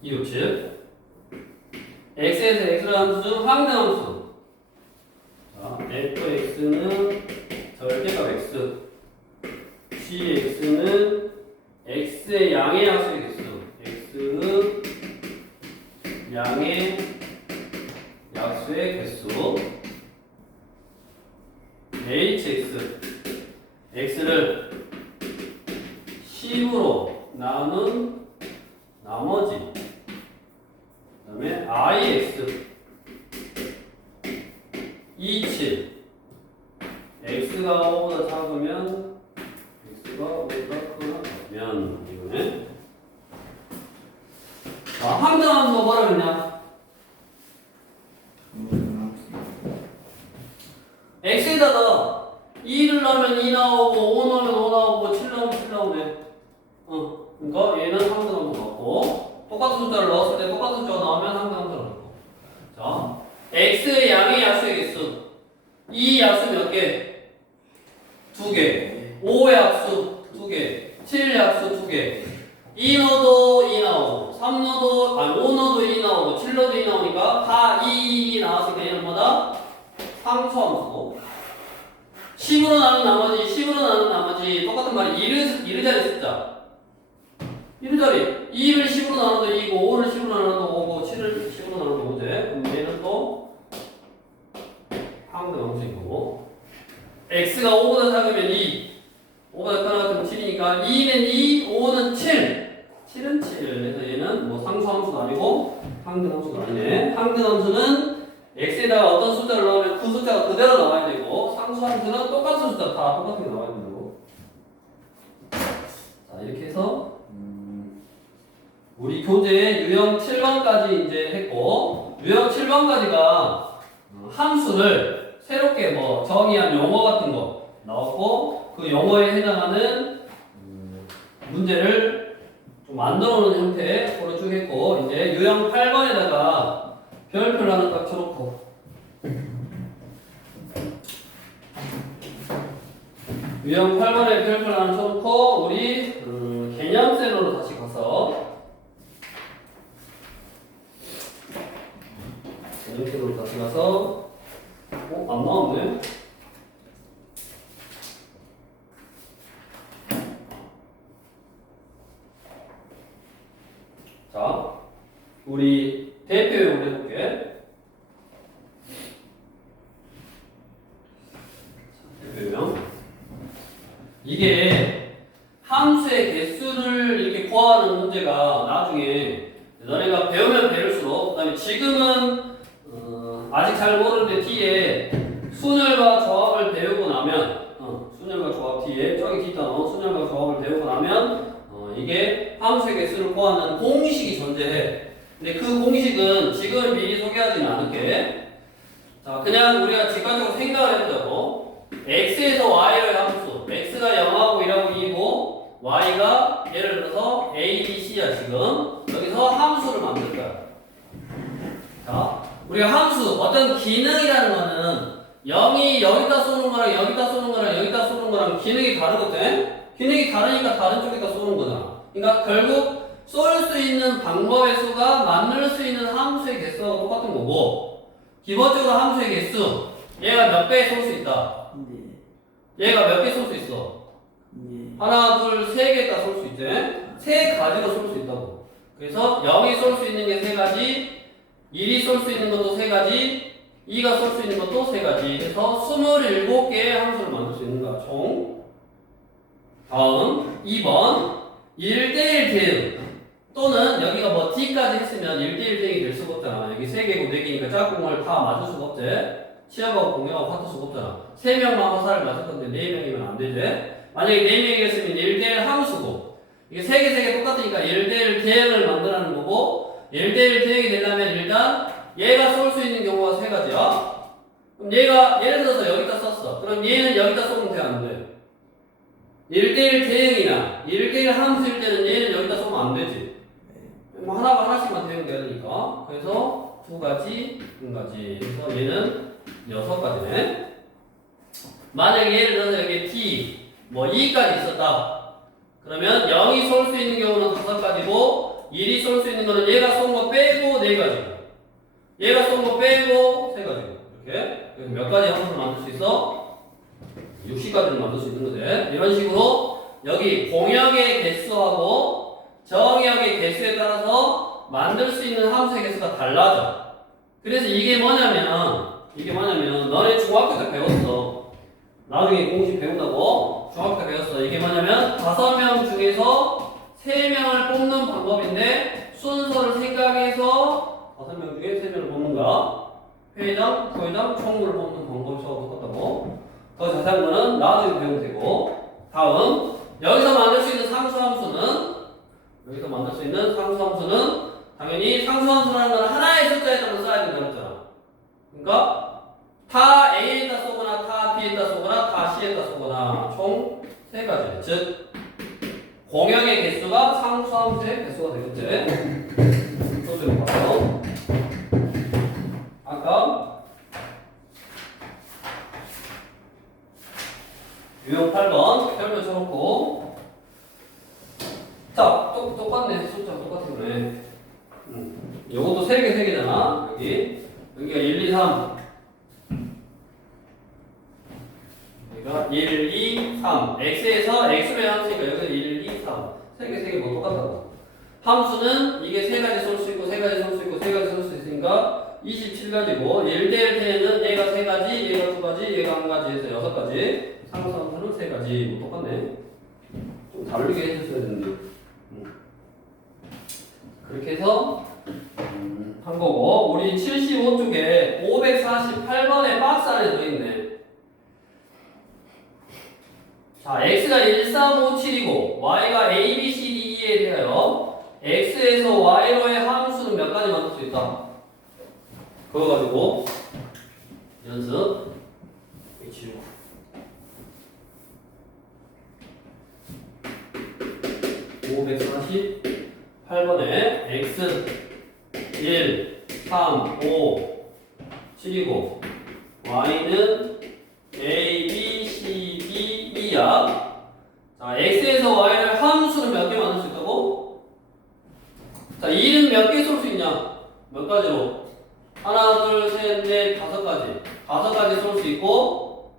이웃집 x에서 x를 함수 중 항등함수. 자, fx는 절대값 x, gx는 x의 양의 약수의 개수, x는 양의 약수의 개수, hx, x를 10으로 나눈 나머지, 그 다음에 ix, 27, x가 5보다 작으면, x가 5보다 크면 이거네. 자, 항등함수가 뭐라 그랬냐? x에다가 2를 넣으면 2 나오고 5 넣으면 5 나오고 7 넣으면 7 나오네. 그러니까 얘는 항등함수 같고, 똑같은 숫자를 넣었을 때 똑같은 숫자가 나오면 항등함수를 갖고. 자, x의 양의 약수의 개수. 이 약수 몇 개? 2개. 5의 약수 2개. 7 약수 2개. 2 넣어도 2 나오고, 3 넣어도, 5 넣어도 2 나오고, 7 넣어도 2 나오니까 다 2 나왔으니까 얘는 뭐다? 상수함수고. 10으로 나눈 나머지 똑같은 말이 1의자리 숫자. 1의자리 2를 10으로 나눠도 2고 5를 10으로 나눠도 5고 7을 10으로 나눠도 5제. 그럼 얘는 또 항등함수인 거고, x가 5보다 작으면 2, 5보다 크면 7이니까 2는 2, 5는 7, 7은 7. 그래서 얘는 뭐 상수함수도 아니고 항등함수도 아니네. 항등함수는 x에다가 어떤 숫자를 넣으면 그 숫자가 그대로 나와야 되고, 상수함수는 똑같은 숫자 다 똑같은 게 나와야 된다고. 자, 이렇게 해서 우리 교재 유형 7번까지 이제 했고, 유형 7번까지가 함수를 새롭게 뭐 정의한 용어 같은 거 나왔고, 그 용어에 해당하는 문제를 좀 만들어 놓은 형태로 쭉 했고, 이제 유형 8번에다가 별표를 하나 딱 쳐놓고, 유형 8번에 별표를 하나 쳐놓고 우리 개념셀로 다시 가서 개념셀로 다시 가서 안 나왔네. 우리 대표용을 해볼게. 대표용. 이게 함수의 개수를 이렇게 구하는 문제가 나중에 너네가 배우면 배울수록, 그다음에 지금은 아직 잘 모르는데 뒤에 순열과 조합을 배우고 나면 순열과 조합 뒤에 저기 뒷단어 순열과 조합을 배우고 나면 이게 함수의 개수를 구하는 공식이 존재해. 근데 그 공식은 지금 미리 소개하지는 않을게. 자, 그냥 우리가 직관적으로 생각을 해보자고. x에서 y로의 함수, x가 0하고 1하고 2고 y가 예를 들어서 a, b, c야. 지금 여기서 함수를 만들 거야. 자, 우리가 함수, 어떤 기능이라는 거는 0이 여기다 쏘는 거랑 여기다 쏘는 거랑 여기다 쏘는 거랑 기능이 다르거든? 기능이 다르니까 다른 쪽에다 쏘는 거잖아. 그러니까 결국 쏠 수 있는 방법의 수가 만들 수 있는 함수의 개수가 똑같은 거고, 기본적으로 함수의 개수, 얘가 몇 배 쏠 수 있다. 얘가 몇 개 쏠 수 있어? 하나, 둘, 세 개다 쏠 수 있지? 세 가지로 쏠 수 있다고. 그래서 0이 쏠 수 있는 게 세 가지, 1이 쏠 수 있는 것도 세 가지, 2가 쏠 수 있는 것도 세 가지. 해서 27개의 함수를 만들 수 있는 거야, 총. 다음, 2번. 1대1 대응. 또는 여기가 뭐 D까지 했으면 1대1 대응이 될 수가 없잖아. 여기 3개고 4개니까 짝꿍을 다 맞을 수가 없지. 취업하고 공유하고 같을 수가 없잖아. 3명만 화살을 맞을 건데 4명이면 안 되지. 만약에 4명이었으면 1대1 함수고, 이게 3개 똑같으니까 1대1 대응을 만들라는 거고, 1대1 대응이 되려면 일단 얘가 쏠 수 있는 경우가 세 가지야. 그럼 얘가 예를 들어서 여기다 썼어. 그럼 얘는 여기다 쏘면 돼, 안 돼? 1대1 대응이나 1대1 함수일 때는 얘는 여기다 쏘면 안 되지. 뭐 하나씩만 대응돼야 되니까. 그래서 2가지, 1가지. 그래서 얘는 6가지네. 만약에 예를 들어서 여기 t, 뭐 2까지 있었다. 그러면 0이 쏠 수 있는 경우는 5가지고, 1이 쏠 수 있는 거는 얘가 쏜 거 빼고 4가지고, 얘가 쏜 거 빼고 3가지고. 이렇게. 그래서 몇 가지 함수를 만들 수 있어? 60가지를 만들 수 있는 거지. 이런 식으로 여기 공역의 개수하고 정역의 개수에 따라서 만들 수 있는 함수의 개수가 달라져. 그래서 이게 뭐냐면 너네 중학교 때 배웠어. 나중에 공식 배운다고 중학교 때 배웠어. 이게 뭐냐면 5명 중에서 3명을 뽑는 방법인데, 순서를 생각해서 5명 중에 3명을 뽑는 거야. 회장, 부회장, 총무를 뽑는 방법이 서로 똑같다고. 더 자세한 거는 나중에 배우면 되고. 다음, 여기서 만들 수 있는 상수함수는 당연히 상수함수라는 건 하나의 숫자에다만 써야 된다고 했잖아. 그러니까 다 A에다 쏘거나 다 B에다 쏘거나 다 C에다 쏘거나 총 3가지. 즉 공역의 개수가 상수함수의 개수가 되겠지. 소수를 봐서 아까 유형 8번 별표 쳐놓고, 자, 똑같네. 숫자 똑같은 거네. 요것도 3개잖아. 여기가 1, 2, 3. 여기가 1, 2, 3. x에서 x로의 함수니까 여기가 1, 2, 3. 3개 뭐 똑같다고. 함수는 이게 3가지 쏠 수 있고 3가지 쏠 수 있고 3가지 쏠 수 있으니까 27가지고, 1대1 대는 얘가 3가지, 얘가 2가지, 얘가 1가지 해서 6가지. 상수함수는 3가지. 뭐 똑같네. 좀 다르게 해줬어야 되는데. 그렇게 해서 한 거고, 우리 75쪽에 548번의 박스 안에 들어있네. 자, x가 1, 3, 5, 7이고 y가 a, b, c, d, e에 대하여 x에서 y로의 함수는 몇 가지 만들 수 있다. 그거 가지고 연습 H6. (548번에) x 1, 3, 5, 7이고 y는 a, b, c, d, e야. 자, x에서 y를 함수는 몇 개 만들 수 있다고? 자, 2는 몇 개 쏠 수 있냐? 몇 가지로? 하나, 둘, 셋, 넷, 5가지. 5가지 쏠 수 있고,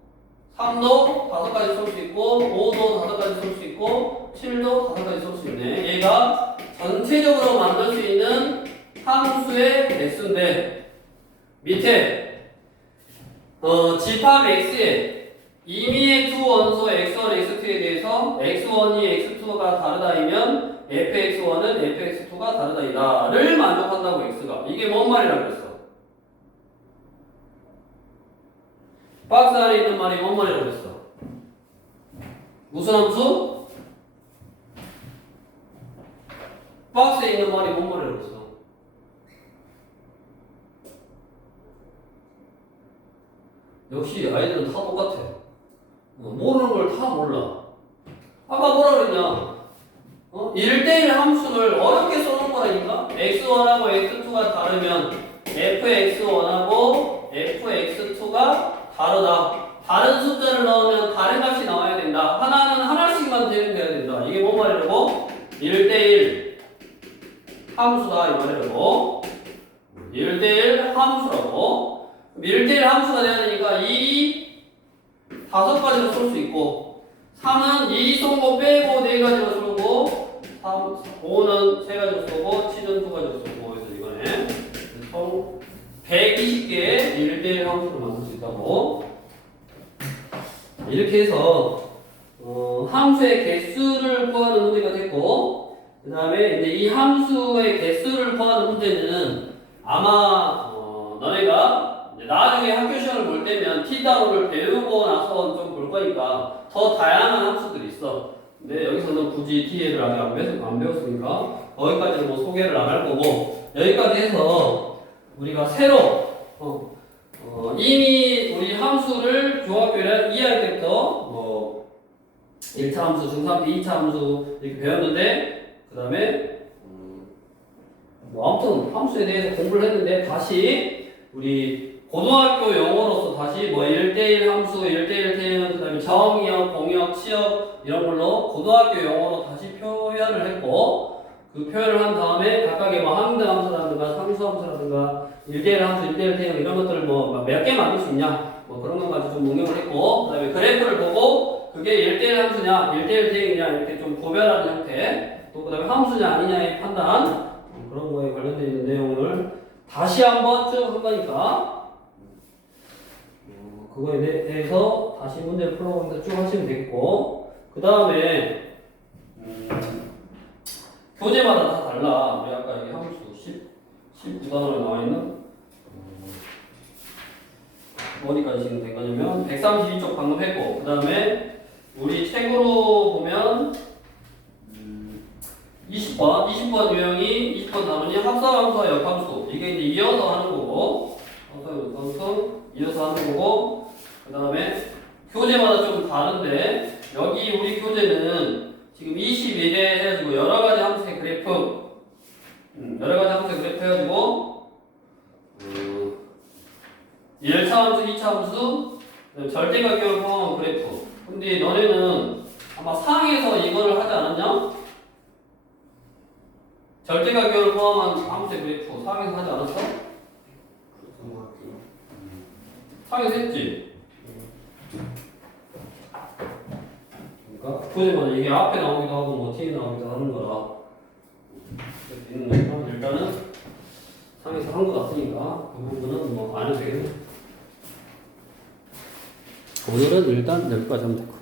3도 5가지 쏠 수 있고, 5도 5가지 쏠 수 있고, 7도 5가지 쏠 수 있네. 얘가 전체적으로 만들 수 있는 함수의 개수인데 밑에 집합 x에 임의의 두 원소 x1, x2에 대해서 x1이 x2가 다르다이면 fx1은 fx2가 다르다이다를 만족한다고 x가. 이게 뭔 말이라고 그랬어? 박스 안에 있는 말이 뭔 말이라고 그랬어? 무슨 함수? 박스에 있는 말이 뭔 말이라고 그랬어? 역시 아이들은 다 똑같아. 모르는 걸 다 몰라. 아까 뭐라 그랬냐? 1대1 함수를 어렵게 써놓은 거라니까? x1하고 x2가 다르면 fx1하고 fx2가 다르다. 다른 숫자를 넣으면 다른 값이 나와야 된다. 하나는 하나씩만 대응돼야 된다. 이게 뭔 말이라고? 1대1 함수다 이 말이라고. 1대1 함수라고. 1대1 함수가 돼야 되니까 2, 5가지로 쓸 수 있고 3은 2 쏜거 빼고 4가지로 쓰고 5는 3가지로 쓰고 7은 2가지로 쓰고 그래서 이번에 총 120개의 1대1 함수를 만들 수 있다고. 이렇게 해서 함수의 개수를 구하는 문제가 됐고 그 다음에 이제 이 함수의 개수를 구하는 문제는 아마 너네가 이제 나중에 학교 시험을 볼 때면 T다우를 배우고 나서 좀 볼 거니까 더 다양한 함수들이 있어. 근데 여기서는 굳이 T를 아직 안 배웠으니까 거기까지는 뭐 소개를 안 할 거고 여기까지 해서 우리가 새로 이미 우리 함수를 중학교에 2할 때부터 1차 함수, 중3 때 2차 함수 이렇게 배웠는데 그 다음에 아무튼 함수에 대해서 공부를 했는데 다시 우리 고등학교 용어로서 다시 1대1 함수, 1대1 대응, 그 다음에 정의역, 공역, 치역 이런 걸로 고등학교 용어로 다시 표현을 했고 그 표현을 한 다음에 각각의 항등 함수라든가 상수 함수라든가 1대1 함수, 1대1 대응 이런 것들을 몇 개 만들 수 있냐 그런 것까지 좀 응용을 했고 그 다음에 그래프를 보고 그게 1대1 함수냐 1대1 대응이냐 이렇게 좀 구별하는 형태 또 그 다음에 함수냐 아니냐의 판단 그런 거에 관련되어 있는 내용을 다시 한번 쭉 한 거니까 그거에 대해서 다시 문제를 풀어보면서 쭉 하시면 되겠고 그 다음에 교재마다 다 달라. 우리 아까 여기 함수 19단원에 나와있는 어디까지 지금 된 거냐면 132쪽 방금 했고 그 다음에 우리 책으로 보면 20번 유형이 20번 단원이 합성함수와 역함수 이게 이제 이어서 하는 거고 합성, 이어서 하는 거고 그 다음에 교재마다 좀 다른데 여기 우리 교재는 지금 21에 해가지고 여러가지 함수의 그래프 여러가지 함수의 그래프 해가지고 1차 함수, 2차 함수 절대각형을 포함한 그래프 근데 너네는 아마 상에서 이거를 하지 않았냐? 절대각형을 포함한 함수의 그래프 상에서 하지 않았어? 그런 것 같아요. 상에서 했지? 그러니까 교재마다 이게 앞에 나오기도 하고 뭐 뒤에 나오기도 하는 거라 이렇게 있는 거니까 일단은 상에서 한 거 같으니까 그 부분은 뭐 안 해도 되겠네. 오늘은 일단 여기까지 하면 될 것 같아요.